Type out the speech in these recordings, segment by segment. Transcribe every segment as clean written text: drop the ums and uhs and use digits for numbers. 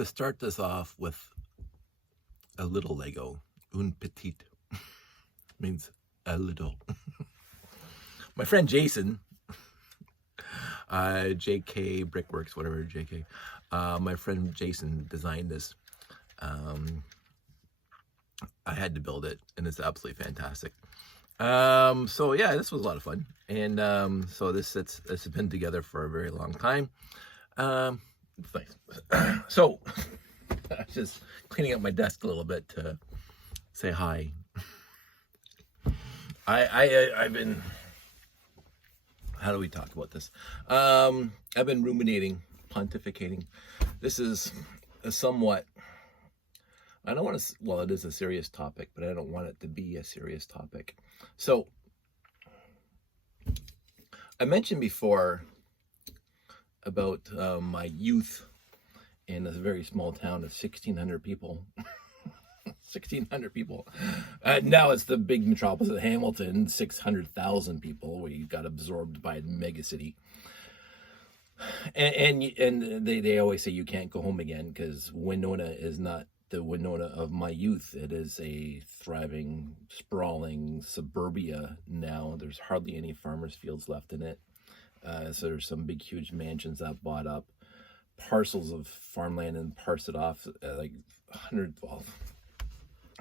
to start this off with a little Lego, un petit, means a little. My friend Jason, JK Brickworks, whatever, JK, my friend Jason designed this. I had to build it, and it's absolutely fantastic. So yeah, this was a lot of fun, and so it's been together for a very long time. It's nice. So just cleaning up my desk a little bit to say hi. I've been, how do we talk about this? I've been ruminating, pontificating. This is a somewhat, I don't want to, well, it is a serious topic, but I don't want it to be a serious topic. So I mentioned before about my youth in a very small town of 1,600 people. 1,600 people. Now it's the big metropolis of Hamilton, 600,000 people, where you got absorbed by a mega city. And they always say you can't go home again, because Winona is not the Winona of my youth. It is a thriving, sprawling suburbia now. There's hardly any farmers' fields left in it. So there's some big, huge mansions that bought up parcels of farmland and parsed it off, like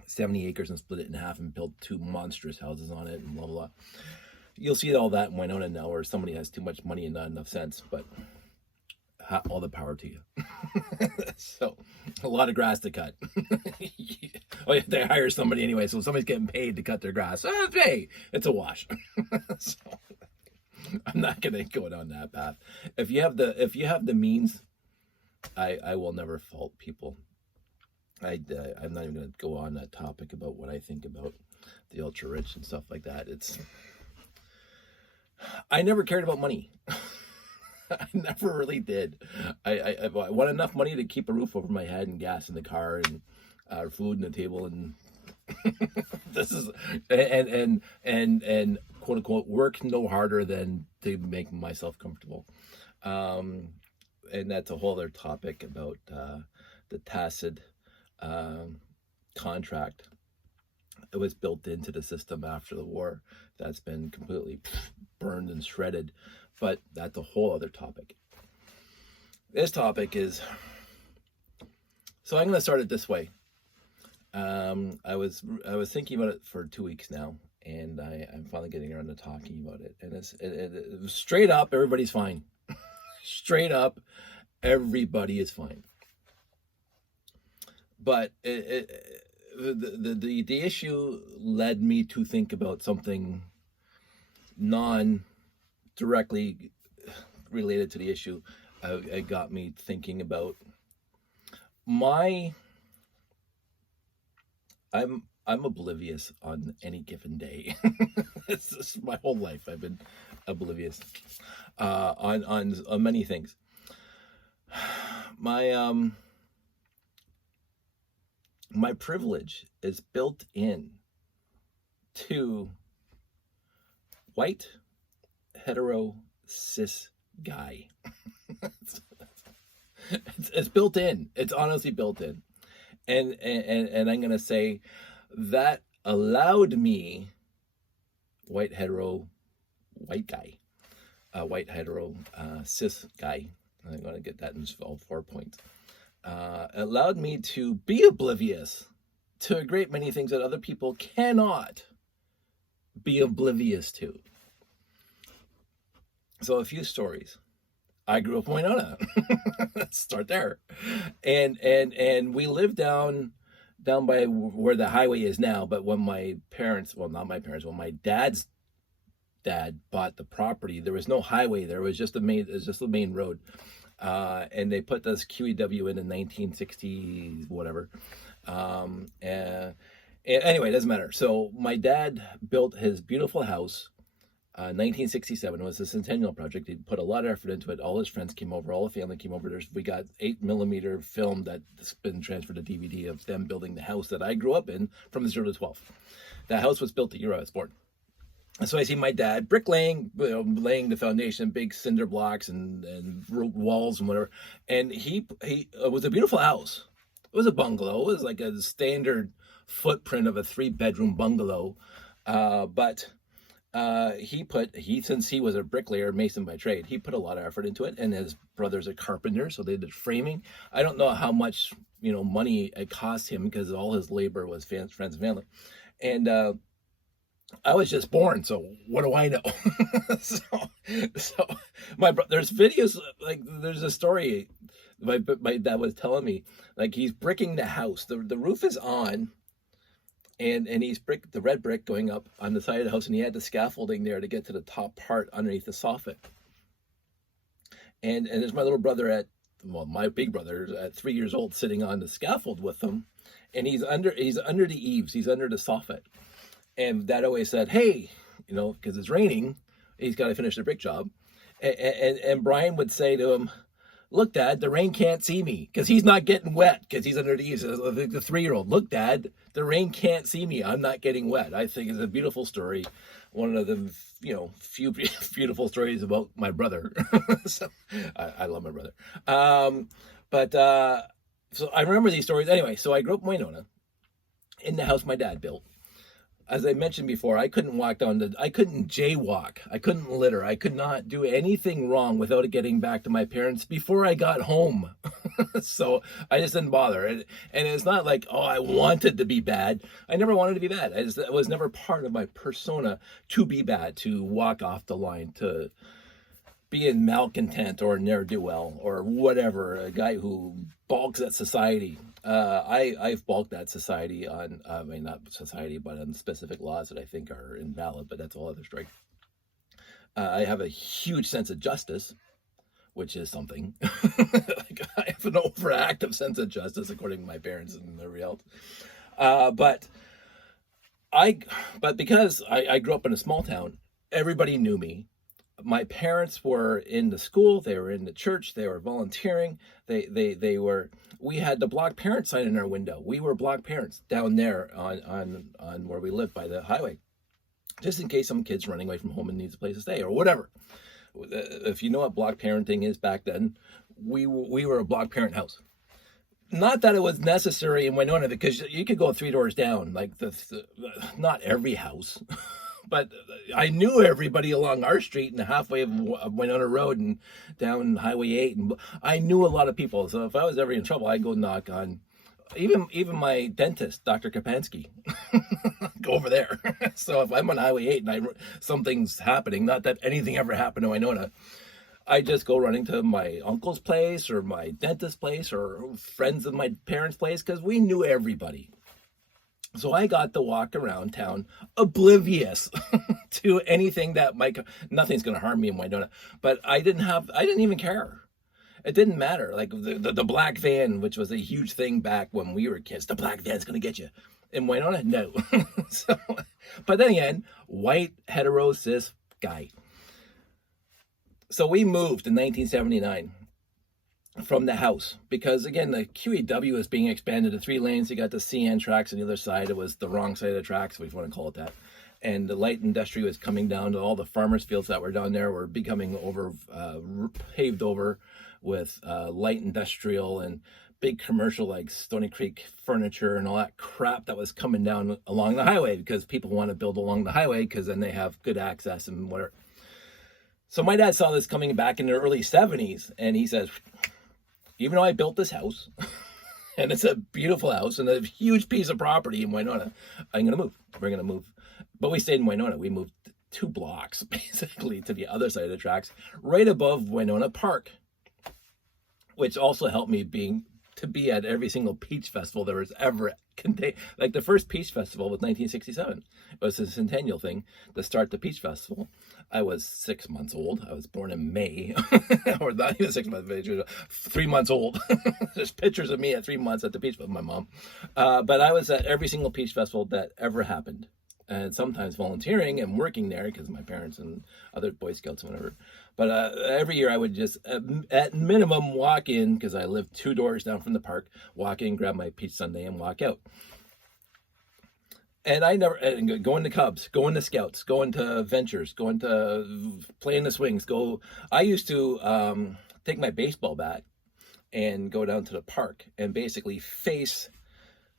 70 acres, and split it in half and built 2 monstrous houses on it, and blah, blah, blah. You'll see all that in Winona now, where somebody has too much money and not enough sense, but all the power to you. So, a lot of grass to cut. Well, they hire somebody anyway, so somebody's getting paid to cut their grass. Hey, it's a wash. So, I'm not going to go down that path. If you have the means, I will never fault people. I'm not even going to go on that topic about what I think about the ultra rich and stuff like that. I never cared about money. I never really did. I want enough money to keep a roof over my head and gas in the car and food on the table, and this is and quote unquote work no harder than to make myself comfortable. And that's a whole other topic about the tacit contract. It was built into the system after the war. That's been completely burned and shredded, but that's a whole other topic. This topic is, so I'm going to start it this way. I was thinking about it for 2 weeks now, and I'm finally getting around to talking about it. And it's straight up, everybody's fine. Straight up, everybody is fine. But the issue led me to think about something non-directly related to the issue. It got me thinking about I'm oblivious on any given day. It's just my whole life I've been oblivious on many things. My privilege is built in to white, hetero, cis guy. It's built in. It's honestly built in. And I'm going to say that allowed me, white, hetero, white guy, white, hetero, cis guy. I'm going to get that in all 4 points. Allowed me to be oblivious to a great many things that other people cannot be oblivious to. So a few stories. I grew up in Winona. Let's start there. And we lived down by where the highway is now, but when my parents, well, not my parents, when my dad's dad bought the property, there was no highway there. It was just the main road. And they put this QEW in 1960, whatever. And anyway, it doesn't matter. So my dad built his beautiful house, 1967. It was a centennial project. He put a lot of effort into it. All his friends came over. All the family came over. We got 8mm film that's been transferred to DVD of them building the house that I grew up in from 0 to 12. That house was built the year I was born. So I see my dad bricklaying, laying the foundation, big cinder blocks and walls and whatever. And he it was a beautiful house. It was a bungalow. It was like a standard footprint of a 3-bedroom bungalow. But since he was a bricklayer, mason by trade, he put a lot of effort into it. And his brother's a carpenter, so they did framing. I don't know how much money it cost him because all his labor was friends and family. And I was just born, so what do I know? so there's videos, like there's a story my dad was telling me, like he's bricking the house. The roof is on, and he's the red brick going up on the side of the house, and he had the scaffolding there to get to the top part underneath the soffit. And there's my little brother my big brother at 3 years old sitting on the scaffold with him, and he's under the eaves, he's under the soffit. And Dad always said, hey, because it's raining, he's got to finish the brick job. And Brian would say to him, look, Dad, the rain can't see me, because he's not getting wet because he's under the eaves. The 3-year-old, look, Dad, the rain can't see me. I'm not getting wet. I think it's a beautiful story. One of the few beautiful stories about my brother. So I love my brother. So I remember these stories. Anyway, so I grew up in Winona in the house my dad built. As I mentioned before, I couldn't I couldn't jaywalk. I couldn't litter. I could not do anything wrong without it getting back to my parents before I got home. So I just didn't bother. And it's not like, oh, I wanted to be bad. I never wanted to be bad. It was never part of my persona to be bad, to walk off the line, to be in malcontent or ne'er-do-well or whatever, a guy who balks at society. I've balked at society on, not society, but on specific laws that I think are invalid, but that's a whole other story. I have a huge sense of justice, which is something. Like, I have an overactive sense of justice, according to my parents and everybody else. But because I grew up in a small town, everybody knew me. My parents were in the school, they were in the church, they were volunteering, we had the block parent sign in our window. We were block parents down there on where we lived by the highway, just in case some kid's running away from home and needs a place to stay or whatever. If you know what block parenting is back then, we were a block parent house. Not that it was necessary in Winona, because you could go 3 doors down, like not every house. But I knew everybody along our street and halfway of Winona Road and down Highway 8. And I knew a lot of people. So if I was ever in trouble, I'd go knock on even my dentist, Dr. Kapansky. Go over there. So if I'm on Highway 8 and something's happening, not that anything ever happened to Winona, I just go running to my uncle's place or my dentist's place or friends of my parents' place, because we knew everybody. So I got to walk around town oblivious to anything that nothing's going to harm me in Winona. But I didn't even care. It didn't matter. Like the black van, which was a huge thing back when we were kids, the black van's going to get you. In Winona, no. But then again, white, hetero, cis guy. So we moved in 1979. From the house, because again, the QEW is being expanded to 3 lanes. You got the CN tracks on the other side. It was the wrong side of the tracks, if you want to call it that. And the light industry was coming down to all the farmers' fields that were down there were becoming paved over with light industrial and big commercial, like Stony Creek furniture and all that crap that was coming down along the highway, because people want to build along the highway because then they have good access and whatever. So my dad saw this coming back in the early 70s, and he says, even though I built this house, and it's a beautiful house and a huge piece of property in Winona, I'm going to move. We're going to move. But we stayed in Winona. We moved 2 blocks, basically, to the other side of the tracks, right above Winona Park, which also helped me to be at every single Peach Festival there was ever contained. Like the first Peach Festival was 1967. It was a centennial thing to start the Peach Festival. I was 6 months old. I was born in May, or not even 6 months, 3 months old. There's pictures of me at 3 months at the Peach Festival with my mom. But I was at every single Peach Festival that ever happened. And sometimes volunteering and working there because my parents and other Boy Scouts and whatever. But every year I would just, at minimum, walk in, because I lived 2 doors down from the park, walk in, grab my peach sundae, and walk out. And I never going to Cubs, going to Scouts, going to Ventures, going to playing the swings. I used to take my baseball bat and go down to the park and basically face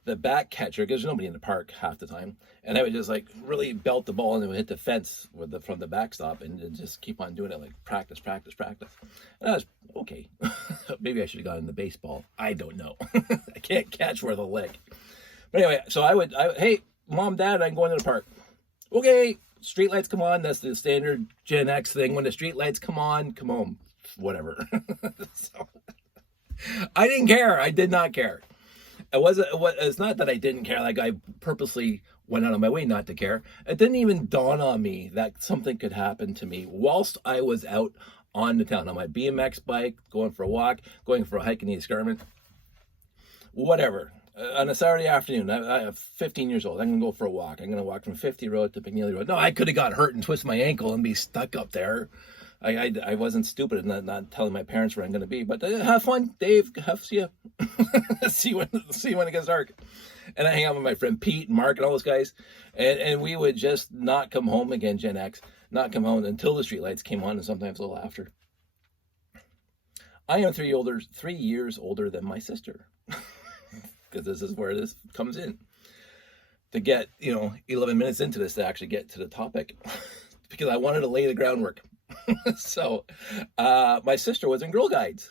the bat catcher because there's nobody in the park half the time, and I would just like really belt the ball and it would hit the fence from the backstop and just keep on doing it, like practice. And I was okay. Maybe I should have gotten into baseball. I don't know. I can't catch worth a lick. But anyway, so hey, Mom, Dad, I'm going to the park. Okay, streetlights come on. That's the standard Gen X thing. When the streetlights come on, come home. Whatever. So I didn't care. I did not care. It's not that I didn't care. Like I purposely went out of my way not to care. It didn't even dawn on me that something could happen to me whilst I was out on the town on my BMX bike, going for a walk, going for a hike in the escarpment, whatever. On a Saturday afternoon, I'm 15 years old. I'm going to go for a walk. I'm going to walk from 50 Road to McNeely Road. No, I could have got hurt and twist my ankle and be stuck up there. I wasn't stupid in not telling my parents where I'm going to be. But have fun, Dave. See ya. see when it gets dark. And I hang out with my friend Pete and Mark and all those guys. And we would just not come home again, Gen X. Not come home until the streetlights came on and sometimes a little after. I am 3 years older than my sister. Because this is where this comes in. To get, 11 minutes into this to actually get to the topic. Because I wanted to lay the groundwork. So, my sister was in Girl Guides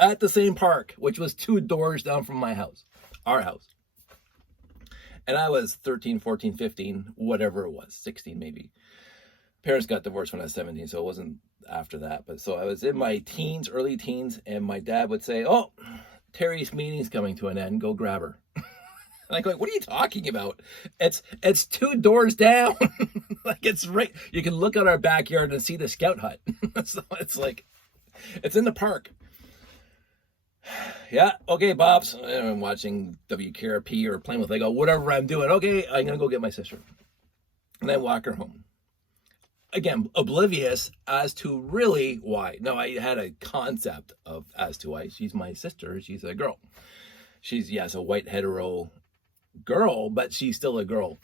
at the same park, which was 2 doors down from my house, our house. And I was 13, 14, 15, whatever it was, 16 maybe. Parents got divorced when I was 17, so it wasn't after that. But so I was in my teens, early teens, and my dad would say, "Oh, Terry's meeting's coming to an end. Go grab her." And I go, "What are you talking about? It's 2 doors down." Like it's right. You can look out our backyard and see the scout hut. So it's like, it's in the park. Yeah, okay, Bob's. I'm watching WKRP or playing with Lego, whatever I'm doing. Okay, I'm gonna go get my sister, and I walk her home. Again, oblivious as to really why. No, I had a concept of as to why. She's my sister. She's a girl. She's, yes, a white hetero girl, but she's still a girl.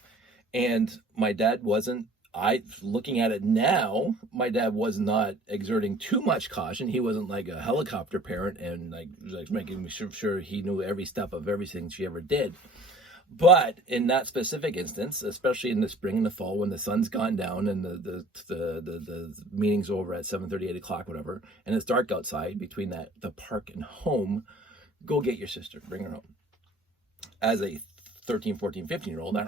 And my dad wasn't, looking at it now, my dad was not exerting too much caution. He wasn't like a helicopter parent and like making sure he knew every step of everything she ever did. But in that specific instance, especially in the spring and the fall when the sun's gone down and the meeting's over at 7:30, 8 o'clock, whatever, and it's dark outside between the park and home, go get your sister, bring her home. As a 13, 14, 15-year-old,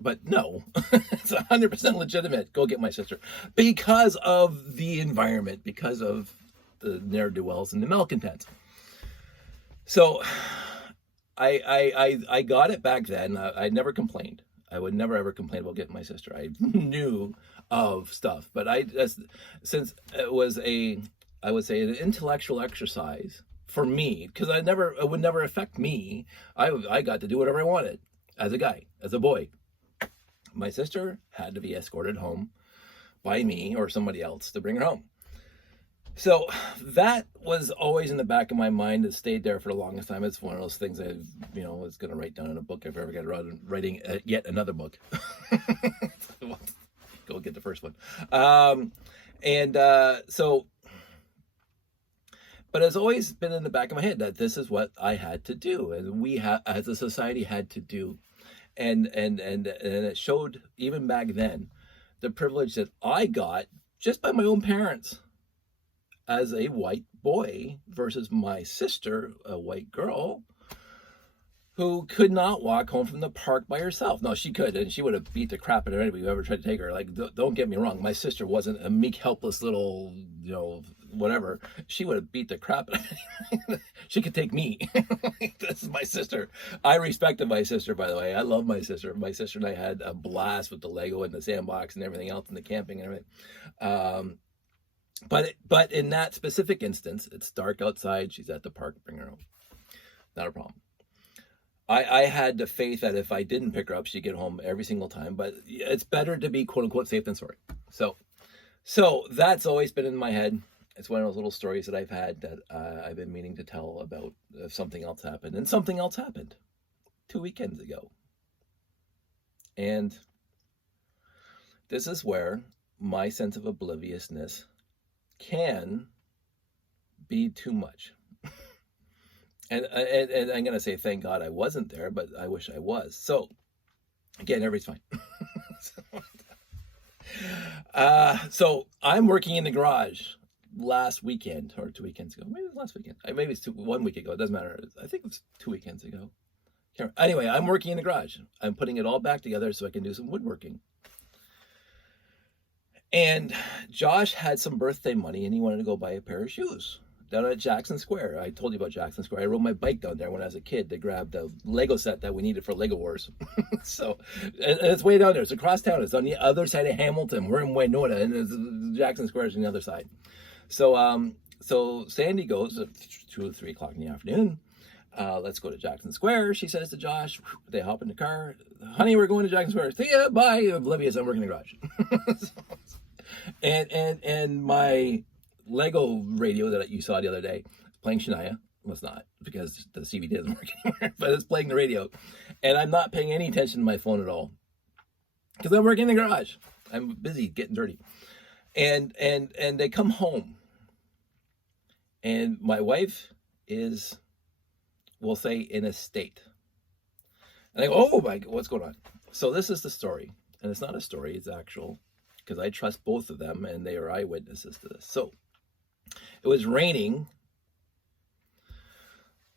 but no, it's 100% legitimate. Go get my sister because of the environment, because of the ne'er-do-wells and the malcontents. So I got it back then. I never complained. I would never ever complain about getting my sister. I knew of stuff, but since it was I would say an intellectual exercise for me, because it would never affect me. I got to do whatever I wanted as a guy, as a boy. My sister had to be escorted home by me or somebody else to bring her home. So that was always in the back of my mind. It stayed there for the longest time. It's one of those things I, was going to write down in a book if I ever get around writing yet another book. Go get the first one. But it's always been in the back of my head that this is what I had to do, and we as a society had to do, and it showed even back then the privilege that I got just by my own parents as a white boy versus my sister, a white girl, who could not walk home from the park by herself. No, she could, and she would have beat the crap out of anybody who ever tried to take her. Like, don't get me wrong, my sister wasn't a meek, helpless little, whatever. She would have beat the crap out of anybody. She could take me. This is my sister. I respected my sister, by the way. I love my sister. My sister and I had a blast with the Lego and the sandbox and everything else and the camping and everything. But in that specific instance, it's dark outside. She's at the park. Bring her home. Not a problem. I had the faith that if I didn't pick her up, she'd get home every single time. But it's better to be quote unquote safe than sorry. So that's always been in my head. It's one of those little stories that I've had that I've been meaning to tell about if something else happened. And something else happened 2 weekends ago. And this is where my sense of obliviousness can be too much. And I'm going to say, thank God I wasn't there, but I wish I was. So, again, everybody's fine. So I'm working in the garage last weekend or 2 weekends ago. Maybe it was last weekend. Maybe it's 1 week ago. It doesn't matter. I think it was 2 weekends ago. Anyway, I'm working in the garage. I'm putting it all back together so I can do some woodworking. And Josh had some birthday money and he wanted to go buy a pair of shoes down at Jackson Square. I told you about Jackson Square. I rode my bike down there when I was a kid to grab the Lego set that we needed for Lego Wars. So, and it's way down there. It's across town. It's on the other side of Hamilton. We're in Winona, and Jackson Square is on the other side. So, so Sandy goes at 2 or 3 o'clock in the afternoon. Let's go to Jackson Square. She says to Josh, they hop in the car. Honey, we're going to Jackson Square. See ya, bye. Oblivious, I'm working in the garage. and my Lego radio that you saw the other day playing Shania. Well, it's not because the CBD doesn't work anymore, but it's playing the radio. And I'm not paying any attention to my phone at all because I'm working in the garage. I'm busy getting dirty. And they come home. And my wife is, we'll say, in a state. And I go, oh my God, what's going on? So this is the story. And it's not a story, it's actual, because I trust both of them and they are eyewitnesses to this. So it was raining,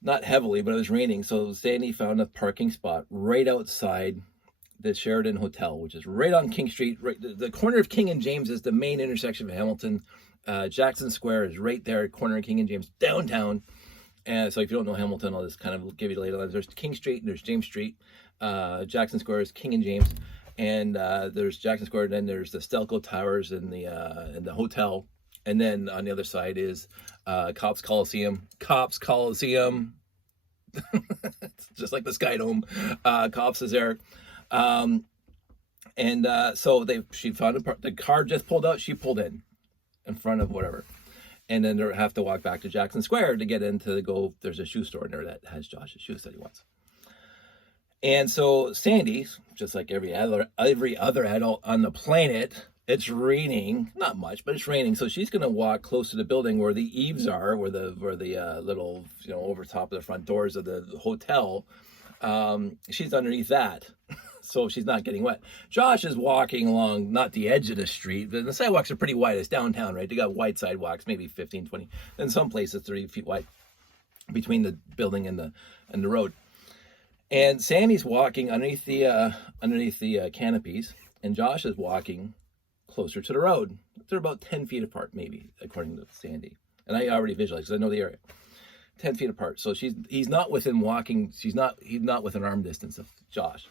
not heavily, but it was raining. So Sandy found a parking spot right outside the Sheraton Hotel, which is right on King Street. Right, the corner of King and James is the main intersection of Hamilton. Jackson Square is right there, corner of King and James, downtown. And so if you don't know Hamilton, I'll just kind of give you the lay of the land. There's King Street and there's James Street. Jackson Square is King and James. And there's Jackson Square, and then there's the Stelco Towers and the hotel. And then on the other side is Cops Coliseum. Cops Coliseum. Just like the Sky Dome. Cops is there. So she found the car just pulled out. She pulled in front of whatever. And then they have to walk back to Jackson Square to get there's a shoe store in there that has Josh's shoes that he wants. And so Sandy, just like every other adult on the planet, it's raining, not much, but it's raining. So she's going to walk close to the building where the eaves are, where the little, over top of the front doors of the hotel. She's underneath that. So she's not getting wet. Josh is walking along, not the edge of the street, but the sidewalks are pretty wide. It's downtown, right? They got wide sidewalks, maybe 15, 20. In some places, 30 feet wide between the building and the road. And Sandy's walking underneath the canopies, and Josh is walking closer to the road. They're about 10 feet apart, maybe, according to Sandy. And I already visualized because I know the area. 10 feet apart. So he's not within walking. He's not within arm distance of Josh.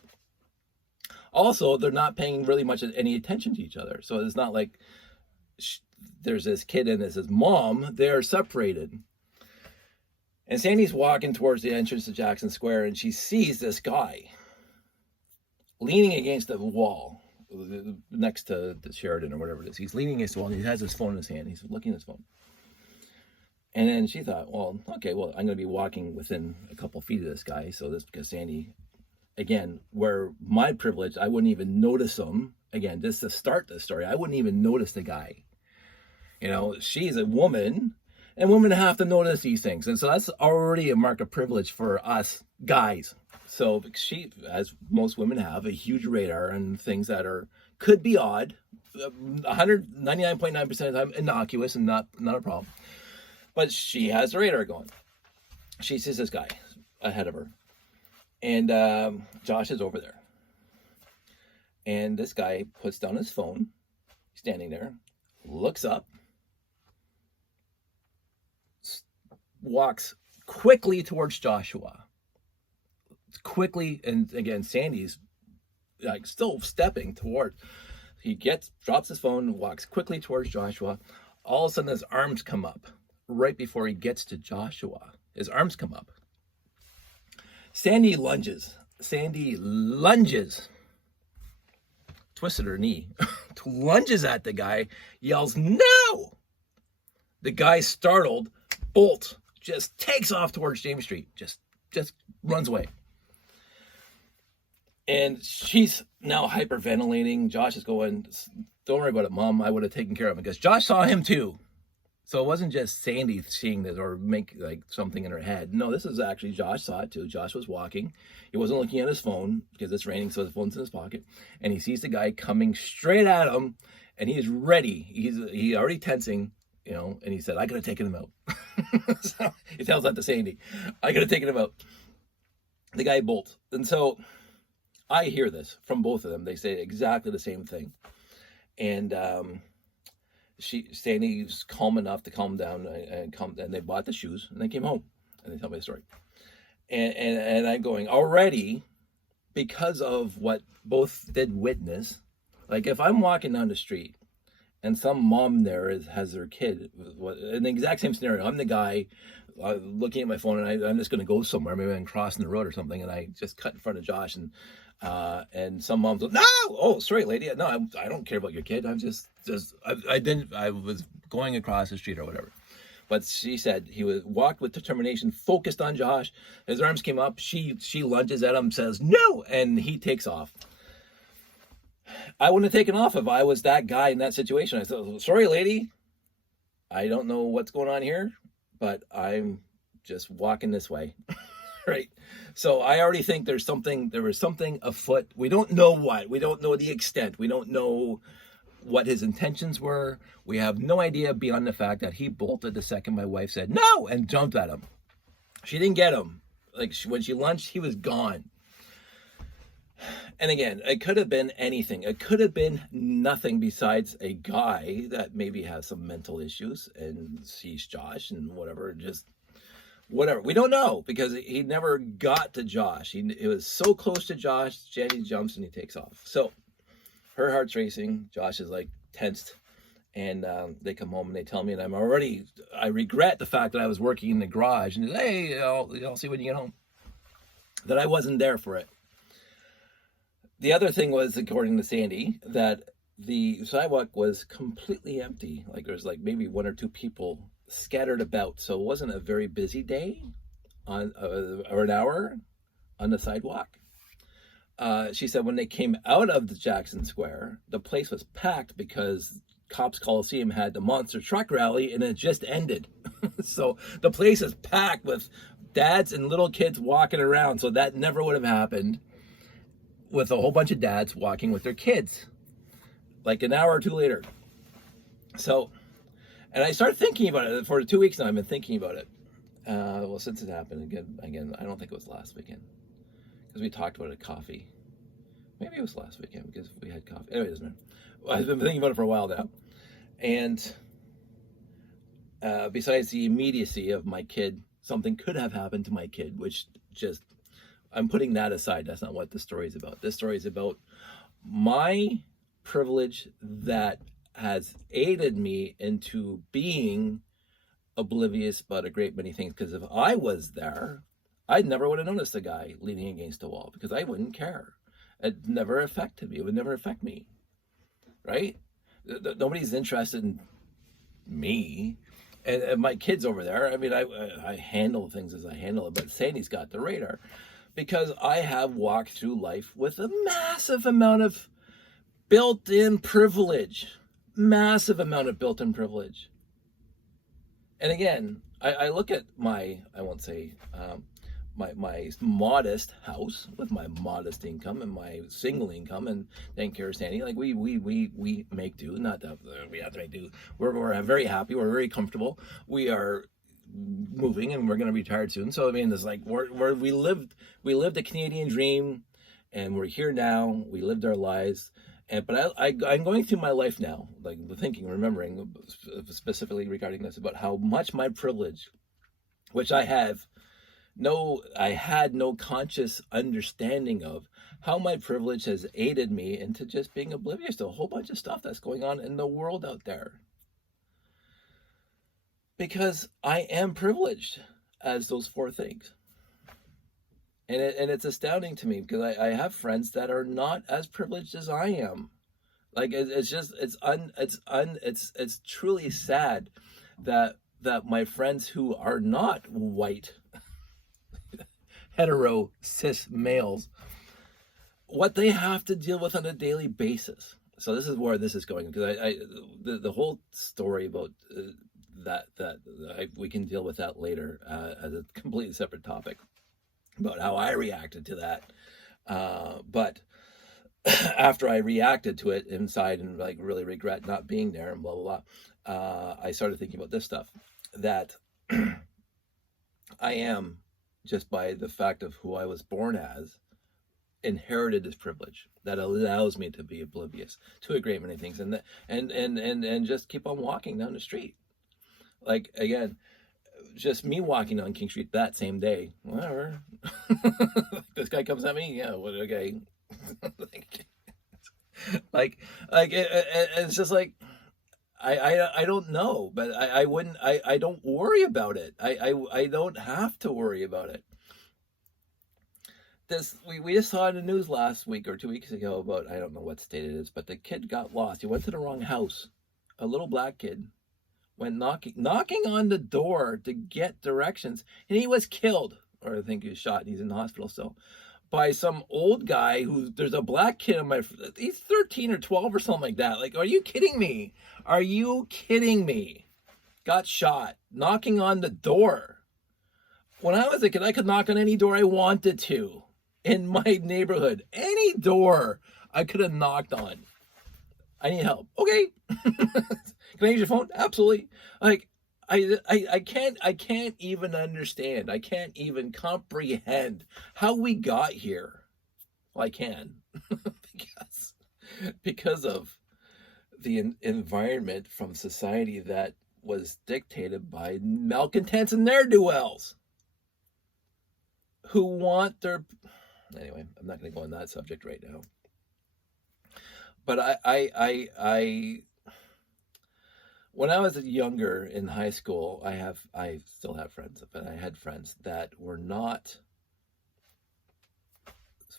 Also, they're not paying really much any attention to each other. So it's not like there's this kid and there's his mom. They're separated. And Sandy's walking towards the entrance to Jackson Square, and she sees this guy leaning against the wall next to the Sheraton or whatever it is. He's leaning against the wall, and he has his phone in his hand. He's looking at his phone. And then she thought, well, okay, I'm going to be walking within a couple feet of this guy. So this because Sandy, again, where my privilege, I wouldn't even notice him. Again, just to start the story, I wouldn't even notice the guy. She's a woman. And women have to notice these things. And so that's already a mark of privilege for us guys. So she, as most women have, a huge radar and things that could be odd, 99.9% of the time innocuous and not a problem. But she has the radar going. She sees this guy ahead of her. And Josh is over there. And this guy puts down his phone, standing there, looks up, walks quickly towards Joshua. Quickly, and again, Sandy's like still stepping toward. He drops his phone, walks quickly towards Joshua. All of a sudden, his arms come up right before he gets to Joshua. His arms come up. Sandy lunges. Twisted her knee. Lunges at the guy. Yells, "No!" The guy, startled, bolt. Just takes off towards James Street. Just runs away. And she's now hyperventilating. Josh is going, don't worry about it, Mom. I would have taken care of him, because Josh saw him too. So it wasn't just Sandy seeing this or make like something in her head. No, this is actually Josh saw it too. Josh was walking. He wasn't looking at his phone because it's raining, so his phone's in his pocket. And he sees the guy coming straight at him, and he's ready. He already tensing, and he said, I could have taken him out. So he tells that to Sandy. I could have taken him out. The guy bolts. And so I hear this from both of them. They say exactly the same thing. And Sandy's calm enough to calm down, and they bought the shoes, and they came home, and they tell me the story. And I'm going, already, because of what both did witness, like if I'm walking down the street and some mom there has their kid in the exact same scenario, I'm the guy looking at my phone, and I'm just going to go somewhere, maybe I'm crossing the road or something, and I just cut in front of Josh, and some moms go, no, oh, sorry, lady, no, I don't care about your kid. I'm I was going across the street or whatever. But she said he walked with determination, focused on Josh. His arms came up. She lunges at him, says no, and he takes off. I wouldn't have taken off if I was that guy in that situation. I said, sorry, lady, I don't know what's going on here, but I'm just walking this way. Right? So I already think there was something afoot. We don't know what. We don't know the extent. We don't know what his intentions were. We have no idea beyond the fact that he bolted the second my wife said no and jumped at him. She didn't get him. Like when she lunged, he was gone. And again, it could have been anything. It could have been nothing besides a guy that maybe has some mental issues and sees Josh and whatever, just whatever. We don't know, because he never got to Josh. It was so close to Josh. Jenny jumps and he takes off. So her heart's racing. Josh is like tensed. And they come home and they tell me, and I regret the fact that I was working in the garage, and hey, I'll see when you get home, that I wasn't there for it. The other thing was, according to Sandy, that the sidewalk was completely empty. Like there's like maybe one or two people scattered about. So it wasn't a very busy day or an hour on the sidewalk. She said when they came out of the Jackson Square, the place was packed because Cops Coliseum had the monster truck rally, and it just ended. So the place is packed with dads and little kids walking around. So that never would have happened with a whole bunch of dads walking with their kids like an hour or two later. So, and I started thinking about it for 2 weeks now. I've been thinking about it. Well, since it happened again, I don't think it was last weekend, because we talked about it at coffee. Maybe it was last weekend because we had coffee. Anyway, it doesn't matter. I've been thinking about it for a while now. And besides the immediacy of my kid, something could have happened to my kid, which just, I'm putting that aside. That's not what the story is about. This story is about my privilege that has aided me into being oblivious about a great many things. Because if I was there, I never would have noticed a guy leaning against a wall, because I wouldn't care. It never affected me. It would never affect me. Right? Nobody's interested in me. And my kid's over there. I mean, I handle things as I handle it, but Sandy's got the radar, because I have walked through life with a massive amount of built-in privilege. Massive amount of built-in privilege. And again, I look at my modest house with my modest income and my single income, and thank you, Sandy. Like we make do. Not that we have to make do. We're very happy. We're very comfortable. We are moving, and we're going to retire soon. So I mean, it's like we lived a Canadian dream, and we're here now. We lived our lives. But I'm going through my life now, like remembering specifically regarding this, about how much my privilege, which I had no conscious understanding of, how my privilege has aided me into just being oblivious to a whole bunch of stuff that's going on in the world out there. Because I am privileged as those four things. And it's astounding to me, because I have friends that are not as privileged as I am. Like it's truly sad that my friends who are not white, hetero, cis males, what they have to deal with on a daily basis. So this is where this is going, because the whole story about we can deal with that later as a completely separate topic about how I reacted to that. But after I reacted to it inside and like really regret not being there and blah blah blah, I started thinking about this stuff, that I am, just by the fact of who I was born as, inherited this privilege that allows me to be oblivious to a great many things, and just keep on walking down the street. Like, again, just me walking down King Street that same day, whatever. This guy comes at me, yeah, what, okay. like it's just like, I don't know, but I wouldn't, I don't worry about it. I don't have to worry about it. We just saw in the news last week or 2 weeks ago about, I don't know what state it is, but the kid got lost. He went to the wrong house. A little black kid went knocking on the door to get directions, and he was killed, or I think he was shot, and he's in the hospital still, by some old guy there's a black kid he's 13 or 12 or something like that. Like, are you kidding me? Are you kidding me? Got shot, knocking on the door. When I was a kid, I could knock on any door I wanted to in my neighborhood. Any door I could have knocked on. I need help. Okay. Can I use your phone? Absolutely. Like, I can't even understand. I can't even comprehend how we got here. Well, I can. because of the environment from society that was dictated by malcontents and ne'er-do-wells who want their... Anyway, I'm not going to go on that subject right now. But I when I was younger in high school, I still have friends, but I had friends that were not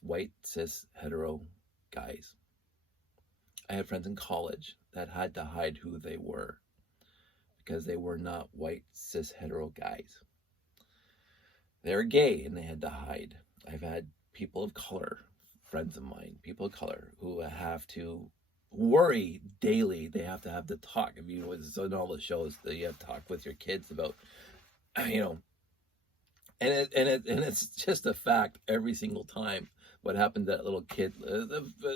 white, cis, hetero guys. I had friends in college that had to hide who they were because they were not white, cis, hetero guys. They're gay and they had to hide. I've had people of color, friends of mine, people of color, who have to worry daily. They have to have the talk. If you know, it's on all the shows that you have to talk with your kids about, you know, and it's just a fact every single time. What happened to that little kid?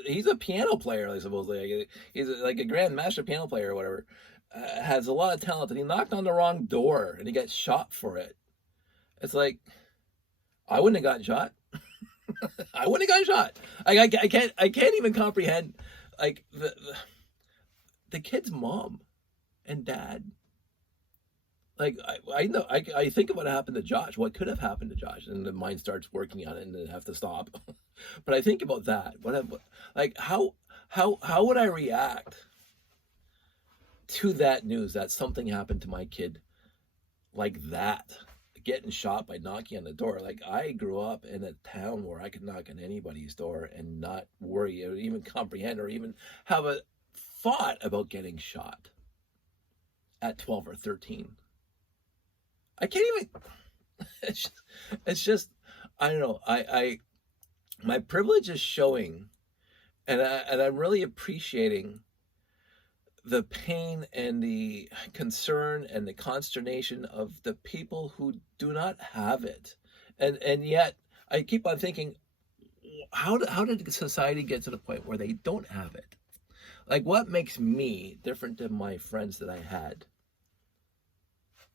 He's a piano player, I suppose. He's like a grandmaster piano player or whatever. Has a lot of talent, and he knocked on the wrong door, and he got shot for it. It's like, I wouldn't have gotten shot. I wouldn't have gotten shot. I can't even comprehend, like, the kid's mom and dad. Like, I know, I think of what happened to Josh, what could have happened to Josh, and the mind starts working on it, and then have to stop. But I think about that. How would I react to that news that something happened to my kid like that? Getting shot by knocking on the door. Like, I grew up in a town where I could knock on anybody's door and not worry or even comprehend or even have a thought about getting shot at 12 or 13. I can't even, it's just, I don't know. My privilege is showing, and I'm really appreciating the pain and the concern and the consternation of the people who do not have it. And yet I keep on thinking, how did society get to the point where they don't have it? Like, what makes me different than my friends that I had?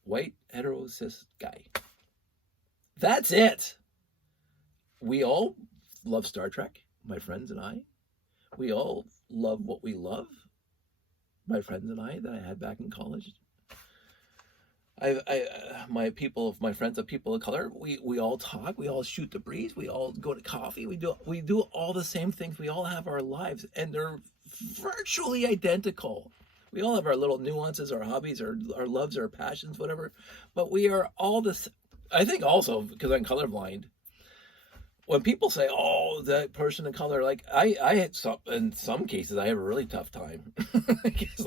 White, hetero, cis guy. That's it. We all love Star Trek, my friends and I. We all love what we love. My friends and I that I had back in college. My friends of people of color, we all talk, we all shoot the breeze, we all go to coffee, we do all the same things. We all have our lives, and they're virtually identical. We all have our little nuances, our hobbies, our loves, our passions, whatever. But we are all this. I think also, because I'm colorblind, when people say, "Oh, that person of color," like I had in some cases, I have a really tough time because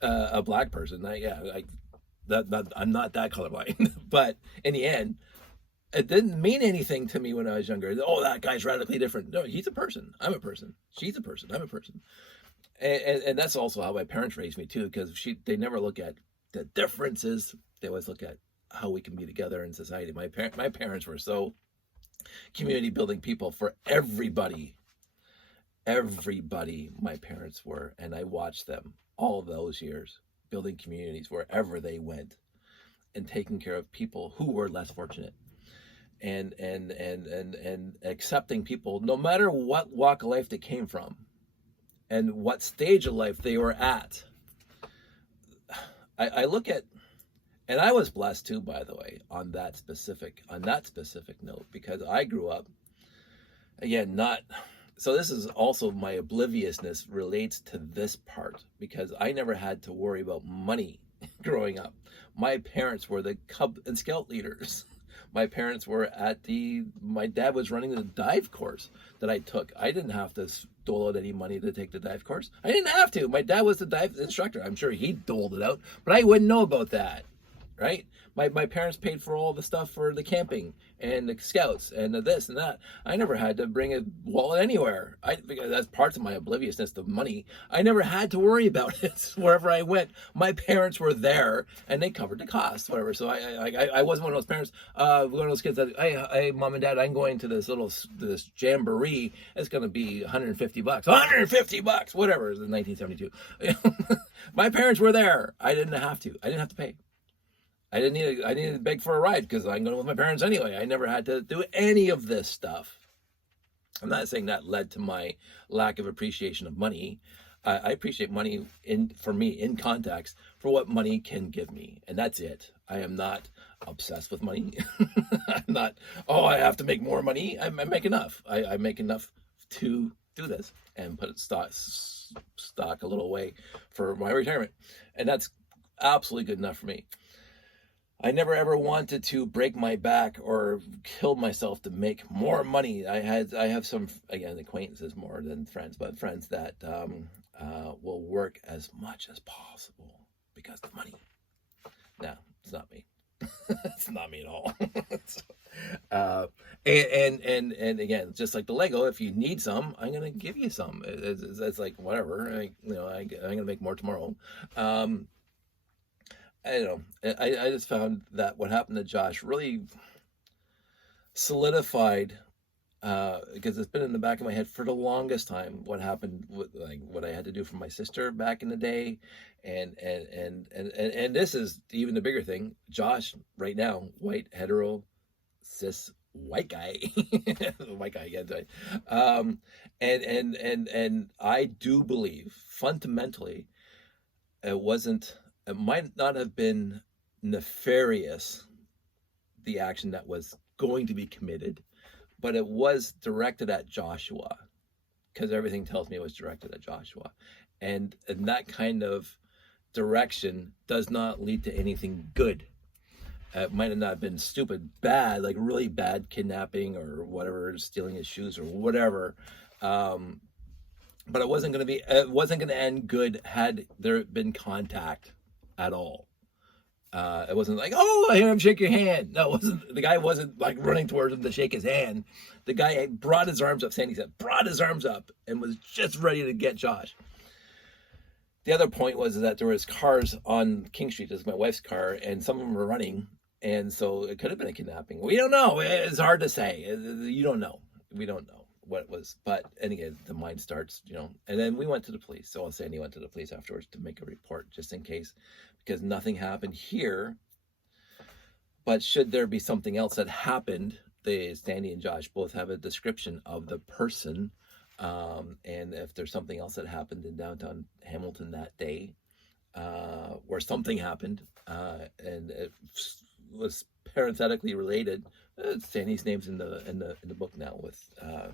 a black person. I'm not that colorblind, but in the end, It didn't mean anything to me when I was younger. Oh, that guy's radically different. No, he's a person. I'm a person. She's a person. I'm a person. And that's also how my parents raised me too, because they never look at the differences. They always look at how we can be together in society. My parents were so community building people for everybody. Everybody, my parents were, and I watched them all those years building communities wherever they went and taking care of people who were less fortunate. And accepting people no matter what walk of life they came from and what stage of life they were at. I look at, and I was blessed too, by the way, on that specific note, because I grew up, again, not, so this is also my obliviousness relates to this part, because I never had to worry about money growing up. My parents were the Cub and Scout leaders. My parents were my dad was running the dive course that I took. I didn't have to dole out any money to take the dive course. I didn't have to. My dad was the dive instructor. I'm sure he doled it out, but I wouldn't know about that, right? My parents paid for all the stuff for the camping and the scouts and the this and that. I never had to bring a wallet anywhere. Because that's parts of my obliviousness to money. I never had to worry about it wherever I went. My parents were there and they covered the cost, whatever. So I wasn't one of those parents, one of those kids that, hey, mom and dad, I'm going to this jamboree. It's going to be $150. $150, whatever. It was in 1972. My parents were there. I didn't have to. I didn't have to pay. I needed to beg for a ride because I'm going with my parents anyway. I never had to do any of this stuff. I'm not saying that led to my lack of appreciation of money. I appreciate money for me in context for what money can give me. And that's it. I am not obsessed with money. I'm not, I have to make more money. I make enough. I make enough to do this and put stock a little away for my retirement. And that's absolutely good enough for me. I never ever wanted to break my back or kill myself to make more money. I have some, again, acquaintances more than friends, but friends that will work as much as possible because of money. No, it's not me. It's not me at all. And again, just like the Lego, if you need some, I'm gonna give you some. It's like whatever. I'm gonna make more tomorrow. I don't know. I just found that what happened to Josh really solidified, because it's been in the back of my head for the longest time, what happened with what I had to do for my sister back in the day. And this is even the bigger thing. Josh right now, white, hetero, cis, white guy, white guy again. And I do believe fundamentally it might not have been nefarious, the action that was going to be committed, but it was directed at Joshua, because everything tells me it was directed at Joshua. And that kind of direction does not lead to anything good. It might have not been stupid, bad, like really bad kidnapping or whatever, stealing his shoes or whatever. But it wasn't going to end good had there been contact at all. It wasn't like, I hear him shake your hand. No, it wasn't. The guy wasn't like running towards him to shake his hand. The guy brought his arms up, Sandy said, brought his arms up and was just ready to get Josh. The other point was that there was cars on King Street. This is my wife's car, and some of them were running, and so it could have been a kidnapping. We don't know. It's hard to say. You don't know. We don't know what it was. But anyway, the mind starts, and then we went to the police. So Sandy went to the police afterwards to make a report just in case, because nothing happened here. But should there be something else that happened, Sandy and Josh both have a description of the person. And if there's something else that happened in downtown Hamilton that day, where something happened, and it was parenthetically related, Sandy's name's in the book now with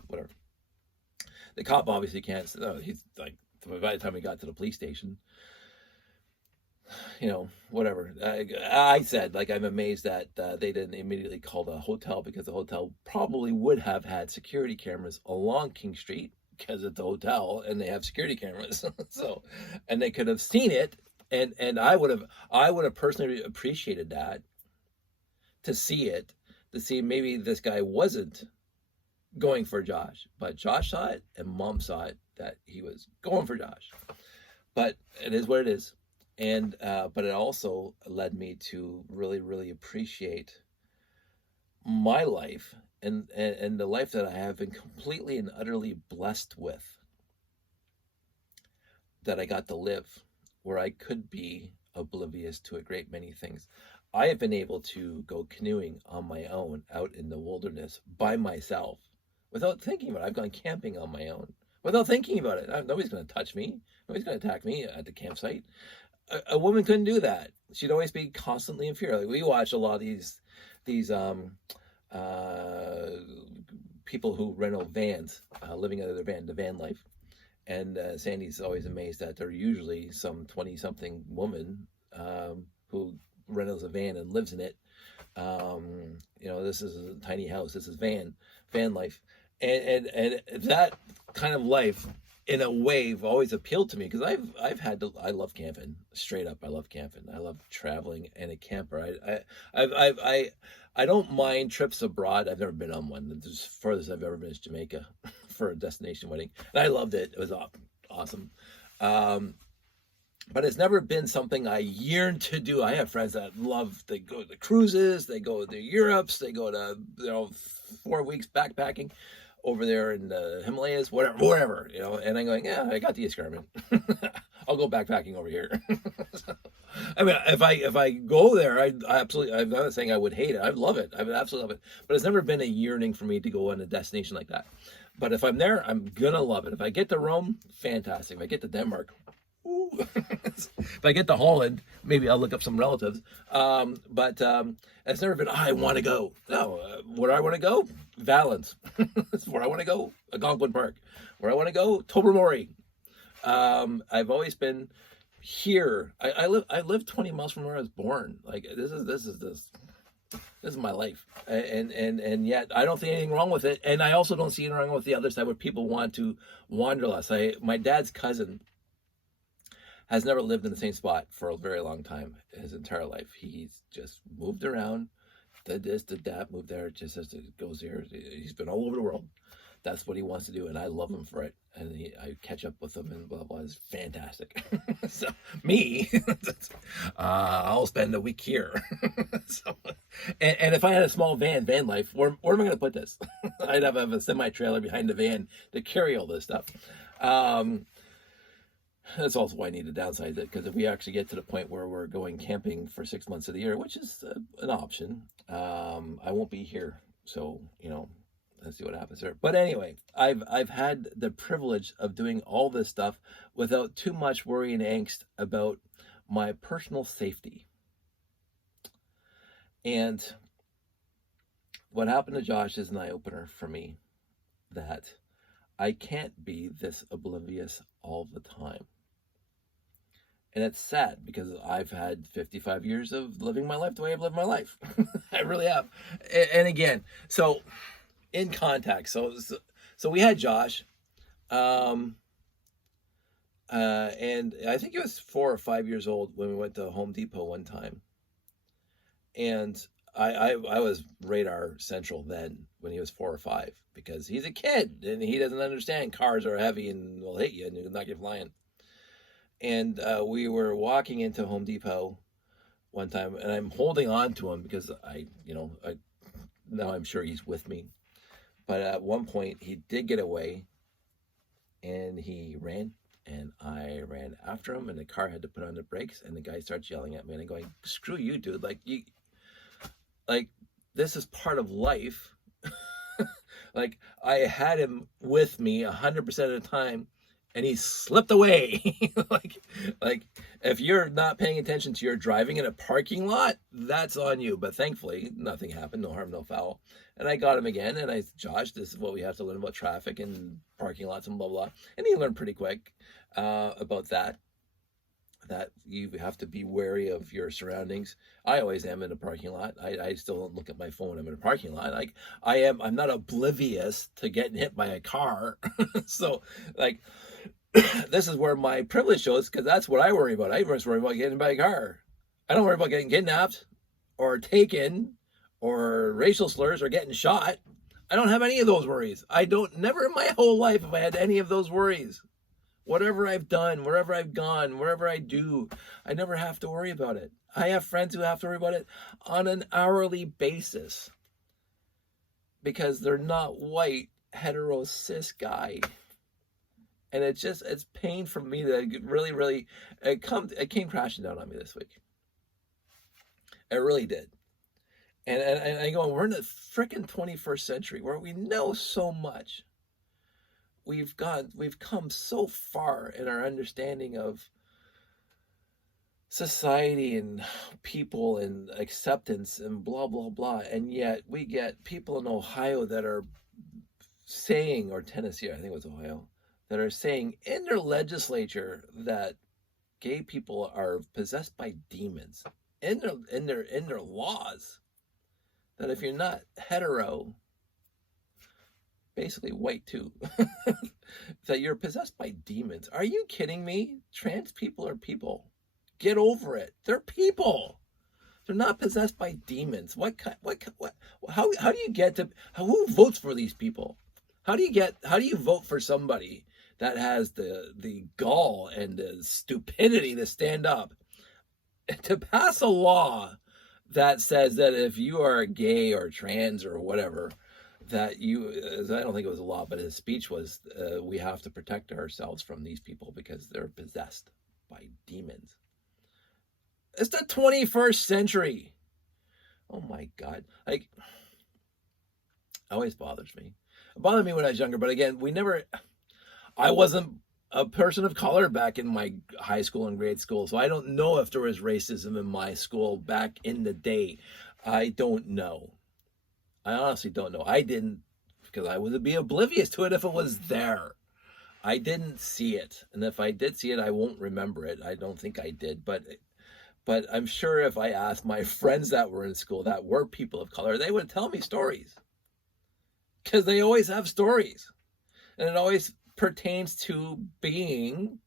whatever. The cop obviously can't. He's like, by the time we got to the police station, whatever. I said, like, I'm amazed that they didn't immediately call the hotel, because the hotel probably would have had security cameras along King Street, because it's a hotel and they have security cameras. So, and they could have seen it, and I would have personally appreciated that, to see it, to see maybe this guy wasn't going for Josh, but Josh saw it and Mom saw it that he was going for Josh. But it is what it is. And but it also led me to really, really appreciate my life and the life that I have been completely and utterly blessed with, that I got to live, where I could be oblivious to a great many things. I have been able to go canoeing on my own out in the wilderness by myself without thinking about it. I've gone camping on my own without thinking about it. Nobody's going to touch me. Nobody's going to attack me at the campsite. A woman couldn't do that. She'd always be constantly in fear. Like, we watch a lot of these people who rent vans, living out of their van, the van life. And Sandy's always amazed that they're usually some 20-something woman who rentals a van and lives in it. This is a tiny house. This is van life, and that kind of life, in a way, always appealed to me, because I love camping. Straight up, I love camping. I love traveling in a camper. I don't mind trips abroad. I've never been on one. The furthest I've ever been is Jamaica for a destination wedding, and I loved it. It was awesome. But it's never been something I yearn to do. I have friends that they go to cruises, they go to Europes, they go to 4 weeks backpacking over there in the Himalayas, whatever, and I'm going, yeah, I got the escarpment. I'll go backpacking over here. I mean, if I go there, I absolutely, I'm not saying I would hate it. I love it. I would absolutely love it. But it's never been a yearning for me to go on a destination like that. But if I'm there, I'm gonna love it. If I get to Rome, fantastic. If I get to Denmark, ooh. If I get to Holland, maybe I'll look up some relatives. But it's never been, I want to go. No, where I want to go, Valence. That's where I want to go, Algonquin Park. Where I want to go, Tobermory. I've always been here. I live 20 miles from where I was born. Like, this is my life, and yet I don't see anything wrong with it. And I also don't see anything wrong with the other side, where people want to wander less. My dad's cousin has never lived in the same spot for a very long time his entire life. He's just moved around, did this, did that, moved there, just as it goes here. He's been all over the world. That's what he wants to do, and I love him for it. And I catch up with him, and blah, blah. It's fantastic. So, me, I'll spend a week here. And if I had a small van life, where am I going to put this? I'd have a semi-trailer behind the van to carry all this stuff. That's also why I need to downsize it, because if we actually get to the point where we're going camping for 6 months of the year, which is an option, I won't be here. So, let's see what happens there. But anyway, I've had the privilege of doing all this stuff without too much worry and angst about my personal safety. And what happened to Josh is an eye-opener for me, that I can't be this oblivious all the time. And it's sad, because I've had 55 years of living my life the way I've lived my life. I really have. And again, so in context, so we had Josh, and I think he was 4 or 5 years old when we went to Home Depot one time. And I was radar central then when he was 4 or 5, because he's a kid and he doesn't understand cars are heavy and will hit you and you'll knock you flying. And we were walking into Home Depot one time, and I'm holding on to him because now I'm sure he's with me. But at one point he did get away, and he ran, and I ran after him, and the car had to put on the brakes, and the guy starts yelling at me, and I'm going, screw you, dude. Like this is part of life. Like, I had him with me 100% of the time, and he slipped away. like if you're not paying attention to your driving in a parking lot, that's on you. But thankfully, nothing happened, no harm, no foul. And I got him again, and I said, Josh, this is what we have to learn about traffic and parking lots and blah, blah. And he learned pretty quick about that you have to be wary of your surroundings. I always am in a parking lot. I still don't look at my phone. I'm in a parking lot. Like, I'm not oblivious to getting hit by a car. So, like, this is where my privilege shows, because that's what I worry about. I just worry about getting hit by a car. I don't worry about getting kidnapped or taken or racial slurs or getting shot. I don't have any of those worries. Never in my whole life have I had any of those worries. Whatever I've done, wherever I've gone, wherever I do, I never have to worry about it. I have friends who have to worry about it on an hourly basis because they're not white, hetero, cis guy. And it's pain for me that really, it came crashing down on me this week. It really did. And I go, we're in the freaking 21st century where we know so much. We've come so far in our understanding of society and people and acceptance and blah, blah, blah. And yet we get people in Ohio that are saying, or Tennessee, I think it was Ohio, that are saying in their legislature that gay people are possessed by demons in their laws, that if you're not hetero, basically white too, that you're possessed by demons. Are you kidding me? Trans people are people. Get over it. They're people. They're not possessed by demons. How do you get to, who votes for these people? How do you vote for somebody that has the gall and the stupidity to stand up to pass a law that says that if you are gay or trans or whatever, that I don't think it was a law, but his speech was, we have to protect ourselves from these people because they're possessed by demons. It's the 21st century. Oh my God. Like, it always bothers me. It bothered me when I was younger, but again, I wasn't a person of color back in my high school and grade school, so I don't know if there was racism in my school back in the day. I don't know. I honestly don't know. I didn't, because I would be oblivious to it if it was there. I didn't see it, and if I did see it, I won't remember it. I don't think I did, but I'm sure if I asked my friends that were in school that were people of color, they would tell me stories, because they always have stories, and it always pertains to being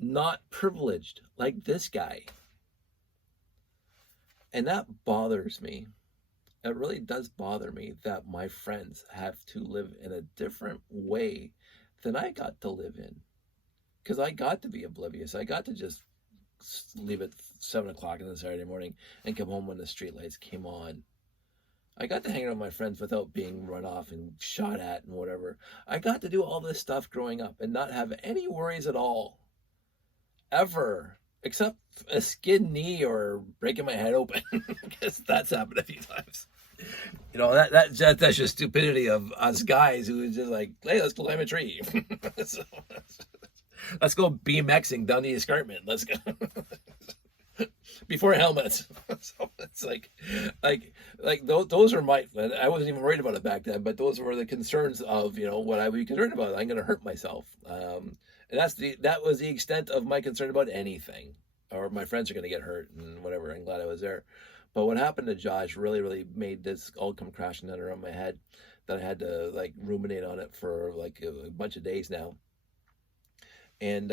not privileged like this guy. And that bothers me. It really does bother me that my friends have to live in a different way than I got to live in. Because I got to be oblivious. I got to just leave at 7 o'clock on a Saturday morning and come home when the streetlights came on. I got to hang out with my friends without being run off and shot at and whatever. I got to do all this stuff growing up and not have any worries at all. Ever. Except a skinned knee or breaking my head open. Because that's happened a few times. You know, that's just stupidity of us guys who is just like, hey, let's climb a tree. So, let's go BMXing down the escarpment. Let's go. Before helmets. So it's like those are I wasn't even worried about it back then, but those were the concerns of, what I would be concerned about. I'm going to hurt myself. And that was the extent of my concern about anything, or my friends are going to get hurt and whatever. I'm glad I was there. But what happened to Josh really, really made this all come crashing down around my head, that I had to ruminate on it for a bunch of days now. And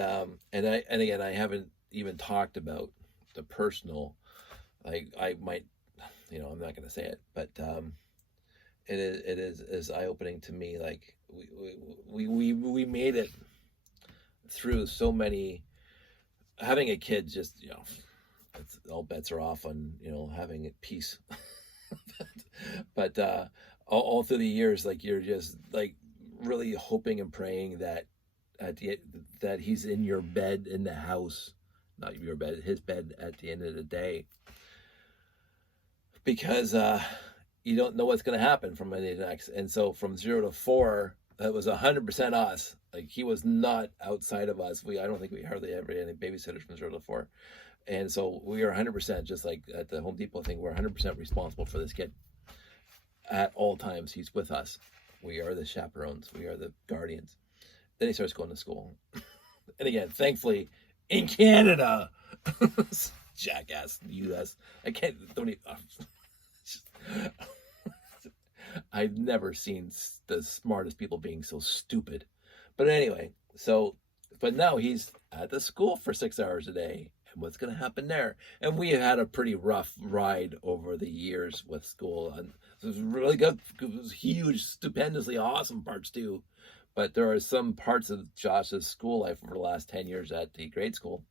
again, I haven't even talked about the personal, I might, I'm not going to say it, but it is eye-opening to me. We made it through so many. Having a kid, just all bets are off on having peace. but all through the years, you're just really hoping and praying that that he's in your bed in the house. Not your bed, his bed at the end of the day. Because you don't know what's going to happen from any next. And so from 0 to 4, that was 100% us. He was not outside of us. I don't think we hardly ever had any babysitters from 0 to 4. And so we are 100%, just like at the Home Depot thing, we're 100% responsible for this kid. At all times, he's with us. We are the chaperones. We are the guardians. Then he starts going to school. And again, thankfully, in Canada, jackass, U.S. I've never seen the smartest people being so stupid. But anyway, but now he's at the school for 6 hours a day. what's going to happen there? And we had a pretty rough ride over the years with school. And it was really good. It was huge, stupendously awesome parts too. But there are some parts of Josh's school life over the last 10 years at the grade school,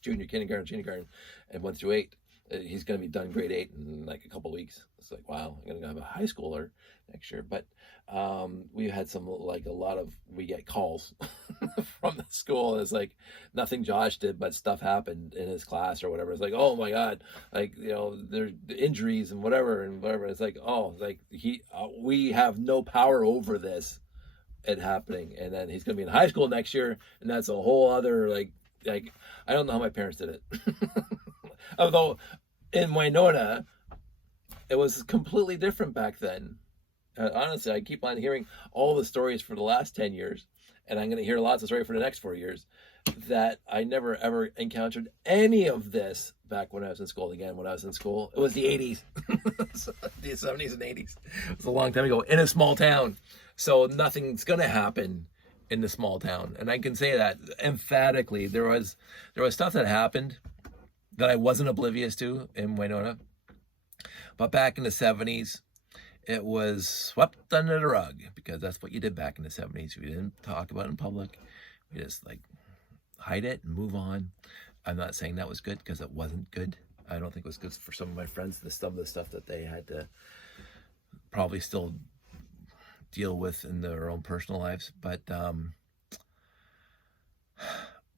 junior kindergarten, and 1 through 8. He's going to be done grade 8 in like a couple of weeks. It's like, wow, I'm going to have a high schooler next year. But we had we get calls from the school. It's like nothing Josh did, but stuff happened in his class or whatever. It's like, oh my God, like, there's injuries and whatever. It's like, we have no power over this. It happening, and then he's going to be in high school next year, and that's a whole other like I don't know how my parents did it. Although in Winona it was completely different back then. Honestly, I keep on hearing all the stories for the last 10 years, and I'm going to hear lots of stories for the next 4 years, that I never ever encountered any of this back when I was in school. Again, when I was in school, it was the 80s, the 70s and 80s. It was a long time ago in a small town. So nothing's going to happen in the small town. And I can say that emphatically. There was stuff that happened that I wasn't oblivious to in Winona. But back in the 70s, it was swept under the rug, because that's what you did back in the 70s. We didn't talk about it in public. We just hide it and move on. I'm not saying that was good, because it wasn't good. I don't think it was good for some of my friends, some of the stuff that they had to probably still deal with in their own personal lives. But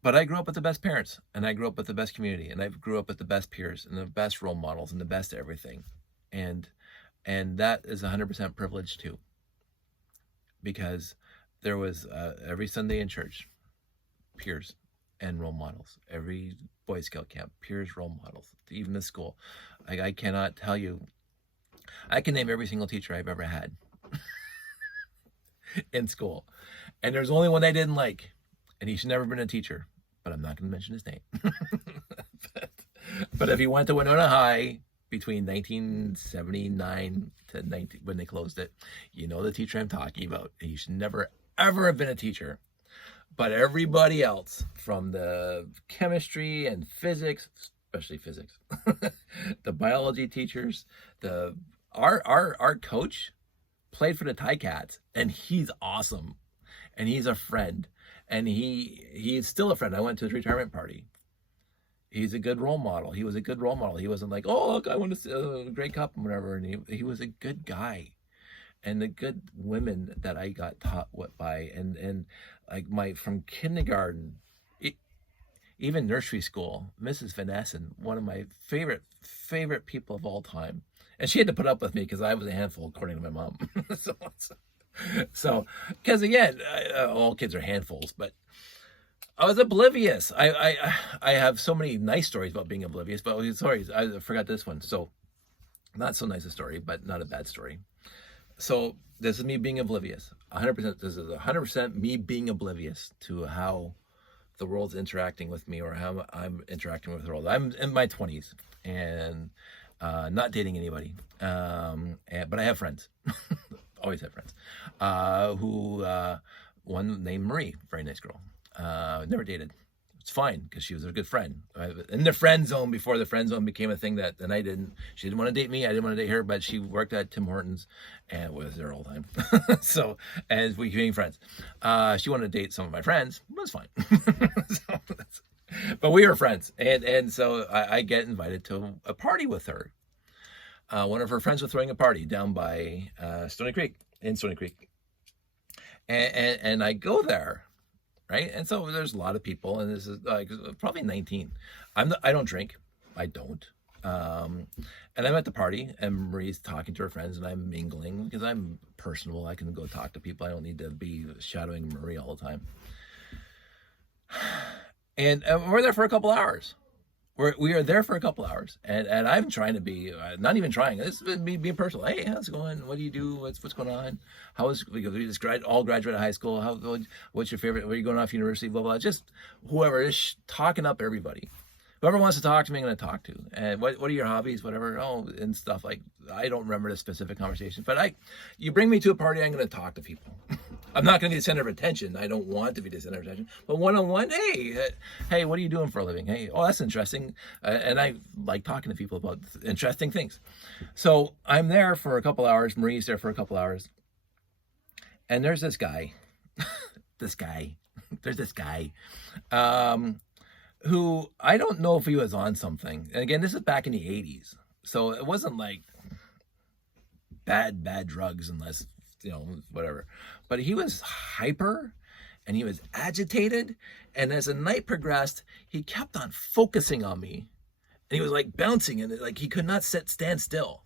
I grew up with the best parents, and I grew up with the best community, and I grew up with the best peers and the best role models and the best everything. And that is 100% privilege too, because there was every Sunday in church, peers and role models. Every Boy Scout camp, peers, role models. Even the school, I cannot tell you. I can name every single teacher I've ever had in school, and there's only one I didn't like, and he should never have been a teacher, but I'm not going to mention his name. but if he went to Winona High between 1979 to 19, when they closed it, the teacher I'm talking about. He should never ever have been a teacher. But everybody else, from the chemistry and physics, especially physics, the biology teachers, our coach played for the Ticats, and he's awesome, and he's a friend, and he's still a friend. I went to his retirement party. He's a good role model. He was a good role model. He wasn't like, oh, look, I want to see a Grey Cup and whatever. And he was a good guy. And the good women that I got taught by, and from kindergarten, even nursery school, Mrs. Van Essen, one of my favorite people of all time. And she had to put up with me because I was a handful, according to my mom. so, because again, all kids are handfuls, but I was oblivious. I have so many nice stories about being oblivious, but sorry, I forgot this one. So, not so nice a story, but not a bad story. So this is me being oblivious. 100%. This is 100% me being oblivious to how the world's interacting with me, or how I'm interacting with the world. I'm in my 20s and not dating anybody, but I have friends. Always have friends. One named Marie, very nice girl. Never dated. It's fine, because she was a good friend. In the friend zone, before the friend zone became a thing, and I didn't. She didn't want to date me. I didn't want to date her, but she worked at Tim Hortons and was there all the time. So, as we became friends, she wanted to date some of my friends. It was fine. But we were friends, and so I get invited to a party with her. One of her friends was throwing a party down by Stony Creek, and I go there. Right, and so there's a lot of people, and this is probably 19. I don't drink, I don't, and I'm at the party, and Marie's talking to her friends, and I'm mingling because I'm personable. I can go talk to people. I don't need to be shadowing Marie all the time. And we're there for a couple hours. We are there for a couple hours, and I'm trying to be not even trying. This is me being personal. Hey, how's it going? What do you do? What's going on? How is we just all graduated high school? What's your favorite? Where are you going off university? Blah blah. Just whoever is talking up everybody. Whoever wants to talk to me, I'm going to talk to. And what are your hobbies? Whatever. Oh, and stuff like I don't remember the specific conversation, but you bring me to a party, I'm going to talk to people. I'm not going to be the center of attention. I don't want to be the center of attention. But one-on-one, hey, what are you doing for a living? Hey, oh, that's interesting. And I like talking to people about interesting things. So I'm there for a couple hours. Marie's there for a couple hours. And there's this guy. There's this guy. Who I don't know if he was on something. And again, this is back in the 80s. So it wasn't like bad drugs unless, whatever. But he was hyper and he was agitated. And as the night progressed, he kept on focusing on me. And he was like bouncing and like he could not stand still.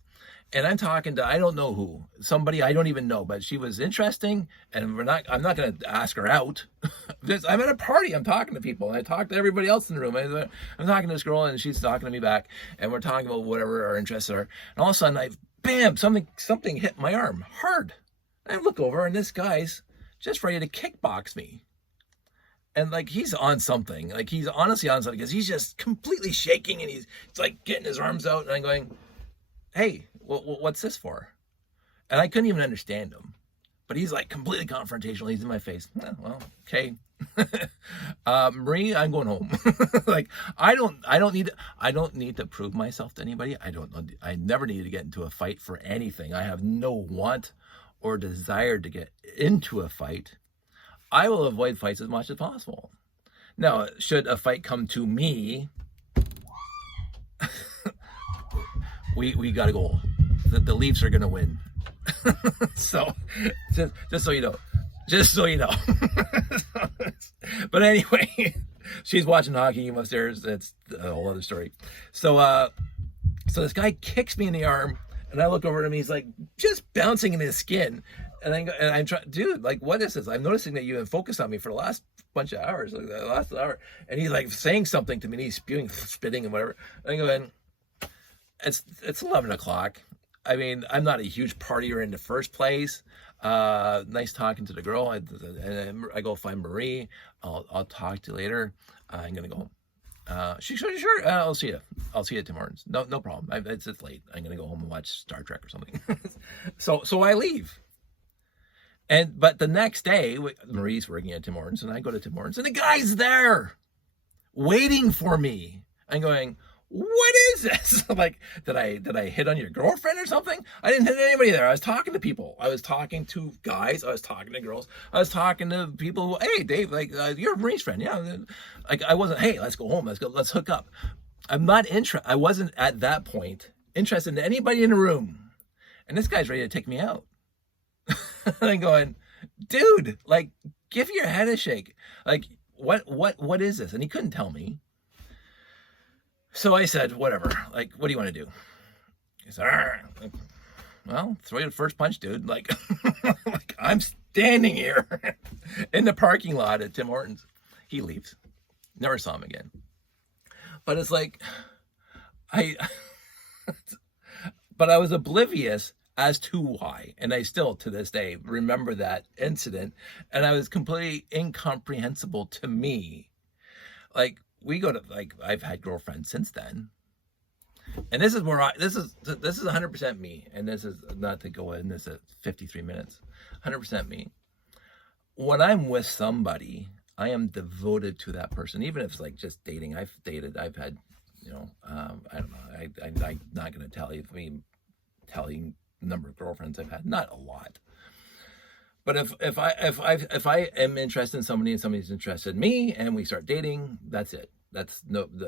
And I'm talking to, I don't know who, somebody I don't even know, but she was interesting. And I'm not going to ask her out. I'm at a party. I'm talking to people. And I talk to everybody else in the room. I'm talking to this girl and she's talking to me back. And we're talking about whatever our interests are. And all of a sudden, bam, something hit my arm hard. And I look over and this guy's just ready to kickbox me. And like, he's on something. Like, he's honestly on something because he's just completely shaking and he's like getting his arms out. And I'm going, hey, what's this for? And I couldn't even understand him. But he's like completely confrontational. He's in my face. Well, okay. Marie, I'm going home. Like, I don't need to prove myself to anybody. I never needed to get into a fight for anything. I have no want or desire to get into a fight. I will avoid fights as much as possible. Now, should a fight come to me, we got to go. The Leafs are going to win. So, just so you know. But anyway, she's watching hockey upstairs. That's a whole other story. So this guy kicks me in the arm, and I look over at him. He's like just bouncing in his skin, and I'm trying, dude, like, what is this? I'm noticing that you have focused on me for the last bunch of hours, like the last hour, and he's like saying something to me. And he's spitting, and whatever. And I go in. It's 11 o'clock. I mean, I'm not a huge partier in the first place. Nice talking to the girl. I go find Marie. I'll talk to you later. I'm gonna go home. She said, sure. I'll see you. I'll see you tomorrow. No problem. It's late. I'm gonna go home and watch Star Trek or something. So I leave. But the next day, Marie's working at Tim Hortons, and I go to Tim Hortons, and the guy's there, waiting for me. I'm going, what is this? Like, did I hit on your girlfriend or something? I didn't hit anybody there. I was talking to people. I was talking to guys. I was talking to girls. I was talking to people. Hey, Dave, like, you're Marie's friend. Yeah. Like, I wasn't, hey, let's go home. Let's hook up. I wasn't at that point interested in anybody in the room. And this guy's ready to take me out. And I'm going, dude, like, give your head a shake. Like, what is this? And he couldn't tell me. So I said, whatever, like, what do you want to do? He said, like, well, throw you the first punch, dude. Like, like, I'm standing here in the parking lot at Tim Hortons. He leaves. Never saw him again. But it's like, but I was oblivious as to why. And I still, to this day, remember that incident. And I was completely incomprehensible to me. Like, we go to, like, I've had girlfriends since then, and this is where this is 100% me, and this is not to go in this at 53 minutes, 100% me. When I'm with somebody, I am devoted to that person, even if it's like just dating. I've had, I don't know, I'm not going to tell you the number of girlfriends I've had, not a lot. But if I am interested in somebody and somebody's interested in me and we start dating, that's it.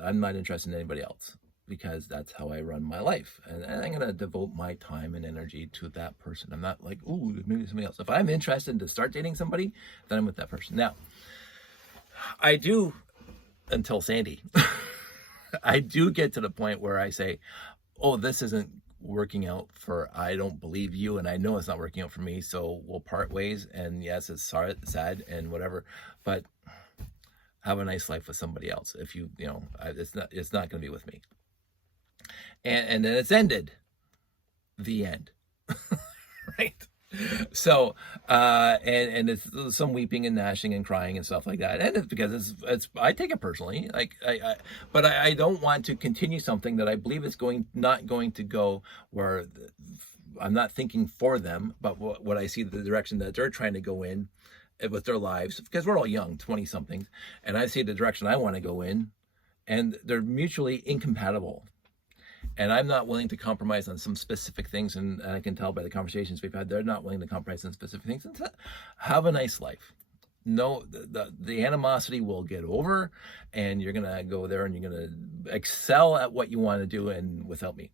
I'm not interested in anybody else, because that's how I run my life. And I'm going to devote my time and energy to that person. I'm not like, ooh, maybe somebody else. If I'm interested to start dating somebody, then I'm with that person. Now, I do, until Sandy, I do get to the point where I say, oh, this isn't working out I don't believe you, and I know it's not working out for me, so we'll part ways. And yes, it's sad and whatever, but have a nice life with somebody else. If it's not going to be with me. And then it's ended. The end. Right? So, and it's some weeping and gnashing and crying and stuff like that. And it's because I take it personally. Like, but I don't want to continue something that I believe is not going to go where I'm not thinking for them, but what I see the direction that they're trying to go in with their lives, because we're all young, 20 somethings, and I see the direction I want to go in, and they're mutually incompatible. And I'm not willing to compromise on some specific things, and I can tell by the conversations we've had, they're not willing to compromise on specific things and to have a nice life. No, the animosity will get over, and you're gonna go there and you're gonna excel at what you want to do, and without me.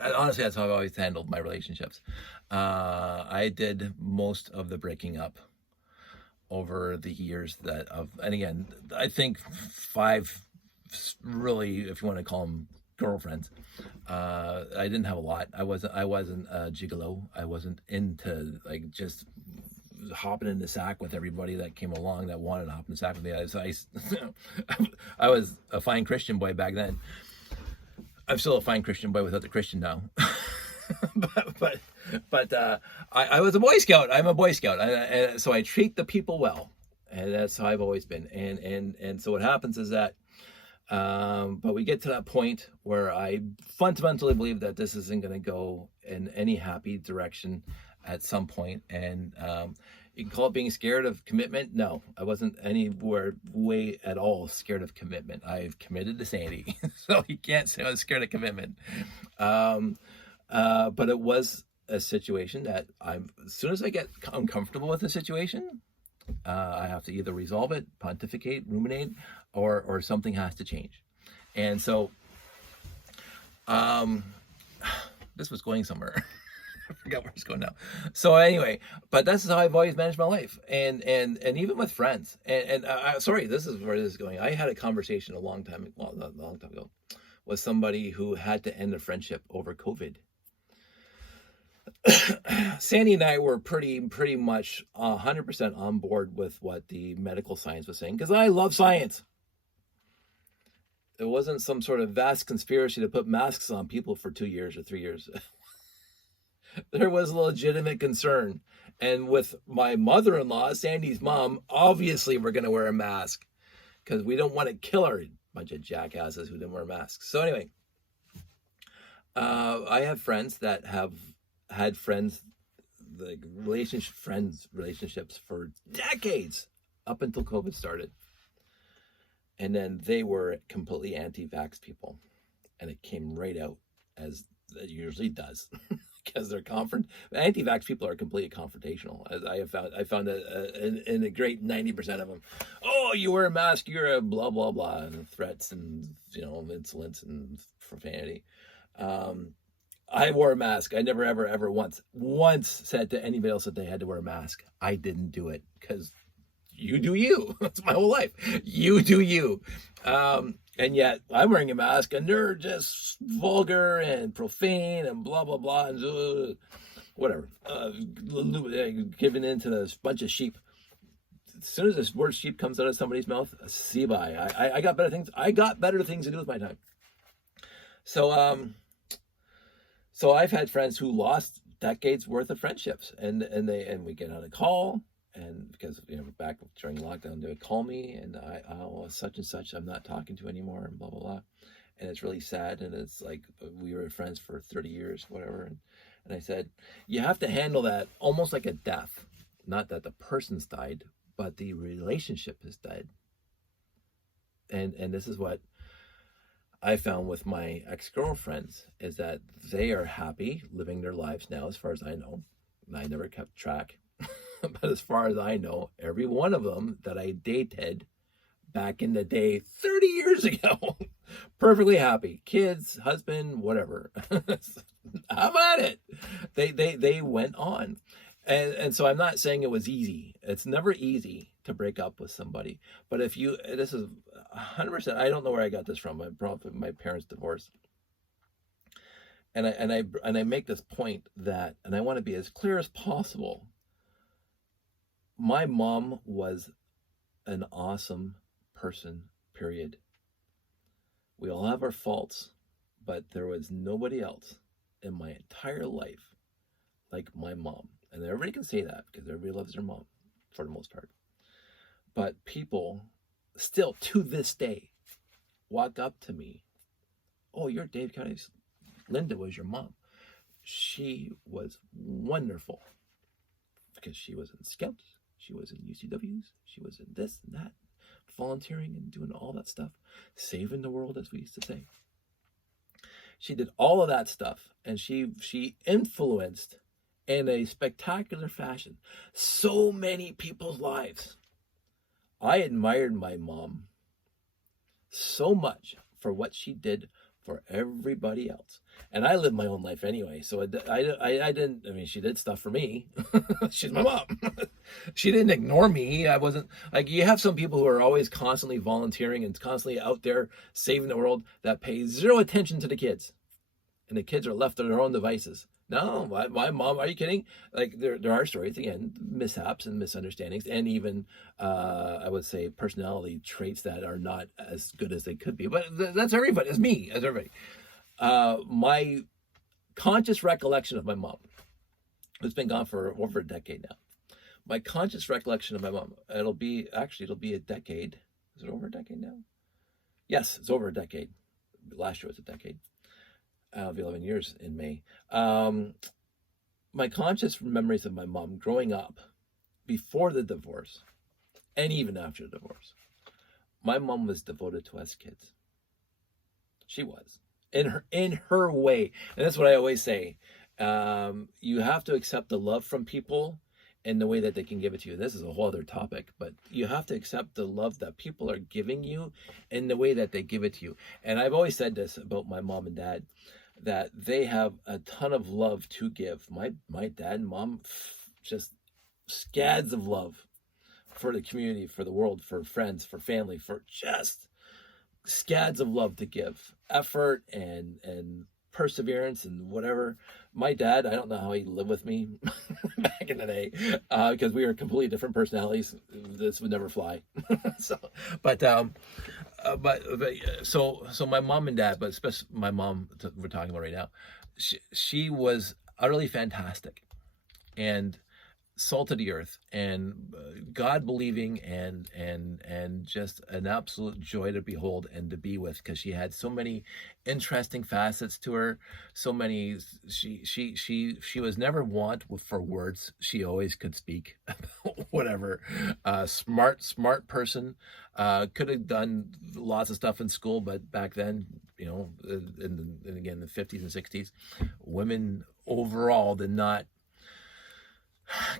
Honestly, that's how I've always handled my relationships. I did most of the breaking up over the years and again, I think 5 really, if you want to call them girlfriends. I didn't have a lot. I wasn't a gigolo. I wasn't into like just hopping in the sack with everybody that came along that wanted to hop in the sack with me. I was a fine Christian boy back then. I'm still a fine Christian boy without the Christian now. but I was a Boy Scout. I'm a Boy Scout, and so I treat the people well, and that's how I've always been. And so what happens is that, but we get to that point where I fundamentally believe that this isn't going to go in any happy direction at some point, and you can call it being scared of commitment. No, I wasn't anywhere way at all scared of commitment. I've committed to Sandy, so you can't say I was scared of commitment. But it was a situation that as soon as I get uncomfortable with the situation, I have to either resolve it, pontificate, ruminate, or something has to change. And so, this was going somewhere. I forgot where it's going now. So anyway, but this is how I've always managed my life, and even with friends. Sorry, this is where this is going. I had a conversation not a long time ago, with somebody who had to end a friendship over COVID. Sandy and I were pretty much 100% on board with what the medical science was saying, because I love science. It wasn't some sort of vast conspiracy to put masks on people for 2 years or 3 years. There was a legitimate concern. And with my mother-in-law, Sandy's mom, obviously we're going to wear a mask because we don't want to kill her. Bunch of jackasses who didn't wear masks. So anyway, I have friends that have had friends, like relationships for decades up until COVID started. And then they were completely anti-vax people. And it came right out, as it usually does. Because they're anti-vax people are completely confrontational. As I found that in a great 90% of them, oh, you wear a mask, you're a blah blah blah, and threats and insolence and profanity. I wore a mask. I never ever once said to anybody else that they had to wear a mask. I didn't do it because you do you. That's my whole life. You do you. And yet I'm wearing a mask and they're just vulgar and profane and blah, blah, blah, and whatever. Giving in to this bunch of sheep. As soon as this word sheep comes out of somebody's mouth, see bye. I got better things. I got better things to do with my time. So, so I've had friends who lost decades worth of friendships, and we get on a call. And because, back during lockdown, they would call me and such and such, I'm not talking to anymore and blah, blah, blah. And it's really sad. And it's like, we were friends for 30 years, whatever. And I said, you have to handle that almost like a death. Not that the person's died, but the relationship has died. And this is what I found with my ex-girlfriends, is that they are happy living their lives now, as far as I know. And I never kept track. But as far as I know, every one of them that I dated back in the day, 30 years ago, perfectly happy. Kids, husband, whatever. How about it? They went on. And so I'm not saying it was easy. It's never easy to break up with somebody. But this is 100%, I don't know where I got this from. Probably my parents' divorce. And I make this point that, and I want to be as clear as possible. My mom was an awesome person, period. We all have our faults, but there was nobody else in my entire life like my mom. And everybody can say that because everybody loves their mom for the most part. But people still to this day walk up to me. Oh, you're Dave County's. Linda was your mom. she was wonderful because she was in Scouts, she was in UCWs, she was in this and that, volunteering and doing all that stuff, saving the world, as we used to say. She did all of that stuff, and she influenced in a spectacular fashion so many people's lives. I admired my mom so much for what she did for everybody else. And I lived my own life anyway, so I didn't, I mean, she did stuff for me. She's my mom. She didn't ignore me. I wasn't, like, you have some people who are always constantly volunteering and constantly out there saving the world that pay zero attention to the kids. And the kids are left to their own devices. No, my mom, are you kidding? Like, there are stories, again, mishaps and misunderstandings, and even, I would say, personality traits that are not as good as they could be. But that's everybody. It's me, as everybody. My conscious recollection of my mom, who's been gone for over a decade now. My conscious recollection of my mom, it'll be a decade. Is it over a decade now? Yes, it's over a decade. Last year was a decade. It'll be 11 years in May. My conscious memories of my mom growing up, before the divorce, and even after the divorce, my mom was devoted to us kids. She was, in her way. And that's what I always say. You have to accept the love from people in the way that they can give it to you. This is a whole other topic, but you have to accept the love that people are giving you in the way that they give it to you. And I've always said this about my mom and dad, that they have a ton of love to give. My dad and mom, just scads of love for the community, for the world, for friends, for family, for just scads of love to give. Effort and perseverance and whatever. My dad, I don't know how he lived with me back in the day, because we were completely different personalities. This would never fly. So my mom and dad, but especially my mom, we're talking about right now, she was utterly fantastic and salt of the earth and God believing and just an absolute joy to behold and to be with, because she had so many interesting facets to her. So many, she was never want for words. She always could speak. Whatever. Smart person. Could have done lots of stuff in school, but back then, you know, in again the 50s and 60s, women overall did not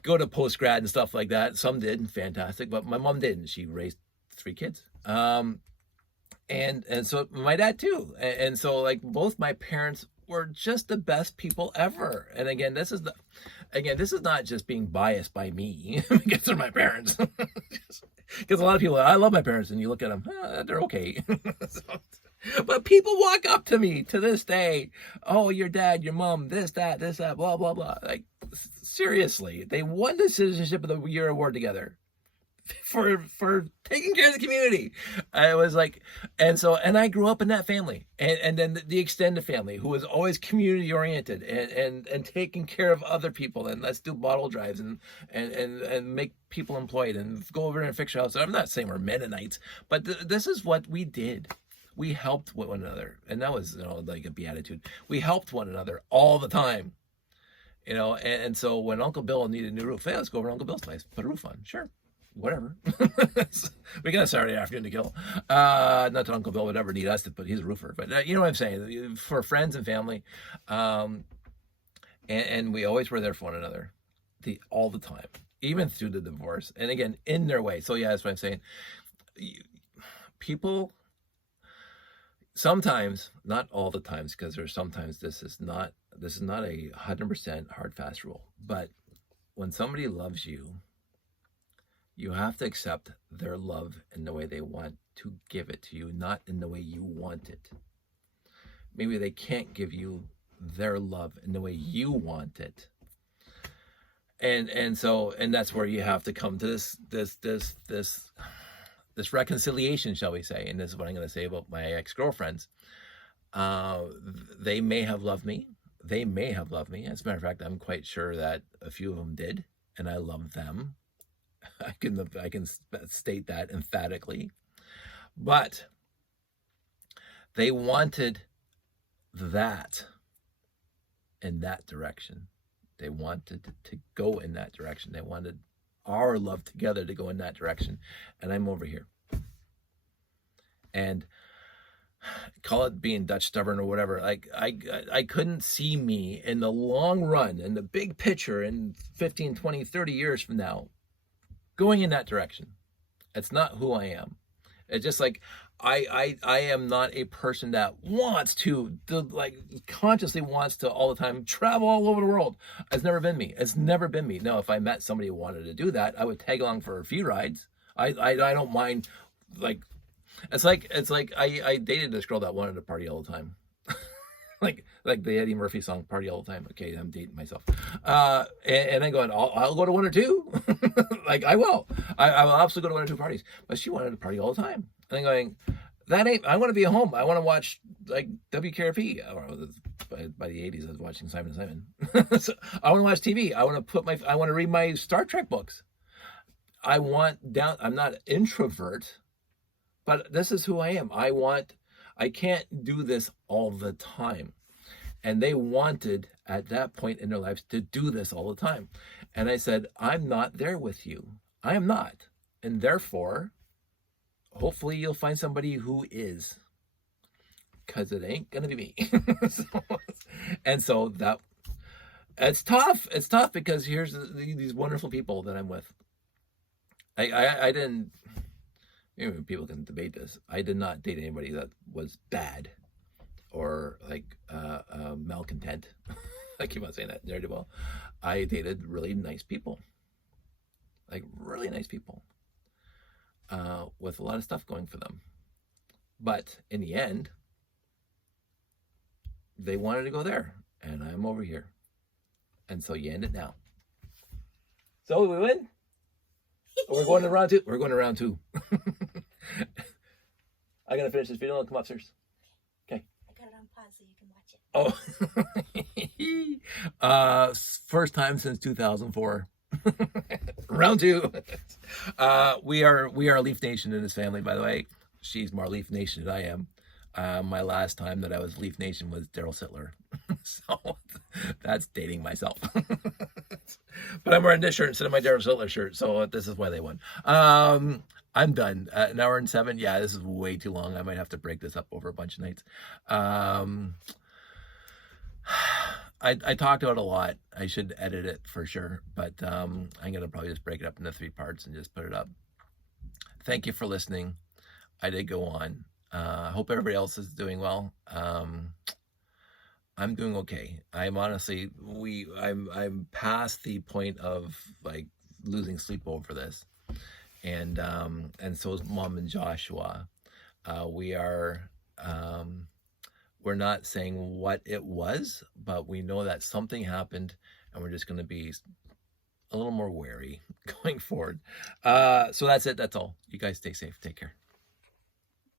go to post-grad and stuff like that. Some did, fantastic, but my mom didn't. She raised 3 kids. And so my dad too. And so, like, both my parents were just the best people ever. And again, this is not just being biased by me because they're my parents. Because a lot of people, I love my parents, and you look at them, they're okay. But people walk up to me to this day, oh, your dad, your mom, this, that, blah, blah, blah. Like, seriously, they won the Citizenship of the Year award together for taking care of the community. I was like, and I grew up in that family, and then the extended family, who was always community oriented and taking care of other people, and let's do bottle drives and make people employed and go over and fix your house. I'm not saying we're Mennonites, but this is what we did. We helped one another, and that was, you know, like a beatitude. We helped one another all the time, you know. And so when Uncle Bill needed a new roof, hey, let's go over to Uncle Bill's place, put a roof on. Sure, whatever. We got a Saturday afternoon to kill. Not that Uncle Bill would ever need us to put. He's a roofer, but you know what I'm saying. For friends and family, and we always were there for one another, all the time, even through the divorce. And again, in their way. So yeah, that's what I'm saying. People. Sometimes, not all the times, because there's sometimes this is not a 100% hard fast rule. But when somebody loves you, you have to accept their love in the way they want to give it to you, not in the way you want it. Maybe they can't give you their love in the way you want it. And so that's where you have to come to this reconciliation, shall we say. And this is what I'm going to say about my ex-girlfriends. They may have loved me. As a matter of fact, I'm quite sure that a few of them did, and I love them. I can state that emphatically. But they wanted that in that direction. They wanted to go in that direction. They wanted our love together to go in that direction. And I'm over here. And call it being Dutch stubborn or whatever. Like I couldn't see me in the long run, in the big picture, in 15, 20, 30 years from now, going in that direction. It's not who I am. It's just like I am not a person that wants to like consciously wants to all the time travel all over the world. It's never been me. It's never been me. No, if I met somebody who wanted to do that, I would tag along for a few rides. I don't mind. Like it's like I dated this girl that wanted to party all the time. like the Eddie Murphy song "Party All the Time." Okay, I'm dating myself. And I'm going, I'll go to one or two. Like I will. I will absolutely go to one or two parties. But she wanted to party all the time. And I'm going, that ain't. I want to be at home. I want to watch like WKP. By the 80s, I was watching Simon & Simon. So I want to watch TV. I want to read my Star Trek books. I'm not an introvert, but this is who I am. I can't do this all the time. And they wanted, at that point in their lives, to do this all the time. And I said, I'm not there with you. I am not. And therefore, hopefully you'll find somebody who is. Because it ain't going to be me. So that, it's tough. It's tough because here's these wonderful people that I'm with. I didn't, people can debate this. I did not date anybody that was bad or like malcontent. I keep on saying that. Well, I dated really nice people, like really nice people, with a lot of stuff going for them. But in the end, they wanted to go there, and I'm over here, and so you end it now. So we win. We're going to round two. We're going to round two. I'm gonna finish this video and come upstairs. Okay. I got it on pause so you can watch it. First time since 2004. Round two. We are Leaf Nation in this family, by the way. She's more Leaf Nation than I am. My last time that I was Leaf Nation was Daryl Sittler. So that's dating myself. But I'm wearing this shirt instead of my Daryl Sittler shirt, so this is why they won. I'm done. An hour and 7. Yeah, this is way too long. I might have to break this up over a bunch of nights. I talked about it a lot. I should edit it for sure, but I'm gonna probably just break it up into 3 parts and just put it up. Thank you for listening. I did go on. Hope everybody else is doing well. I'm doing okay. I'm honestly, I'm past the point of like losing sleep over this, and so is Mom and Joshua. We're not saying what it was, but we know that something happened, and we're just going to be a little more wary going forward. So that's it. That's all. You guys stay safe. Take care.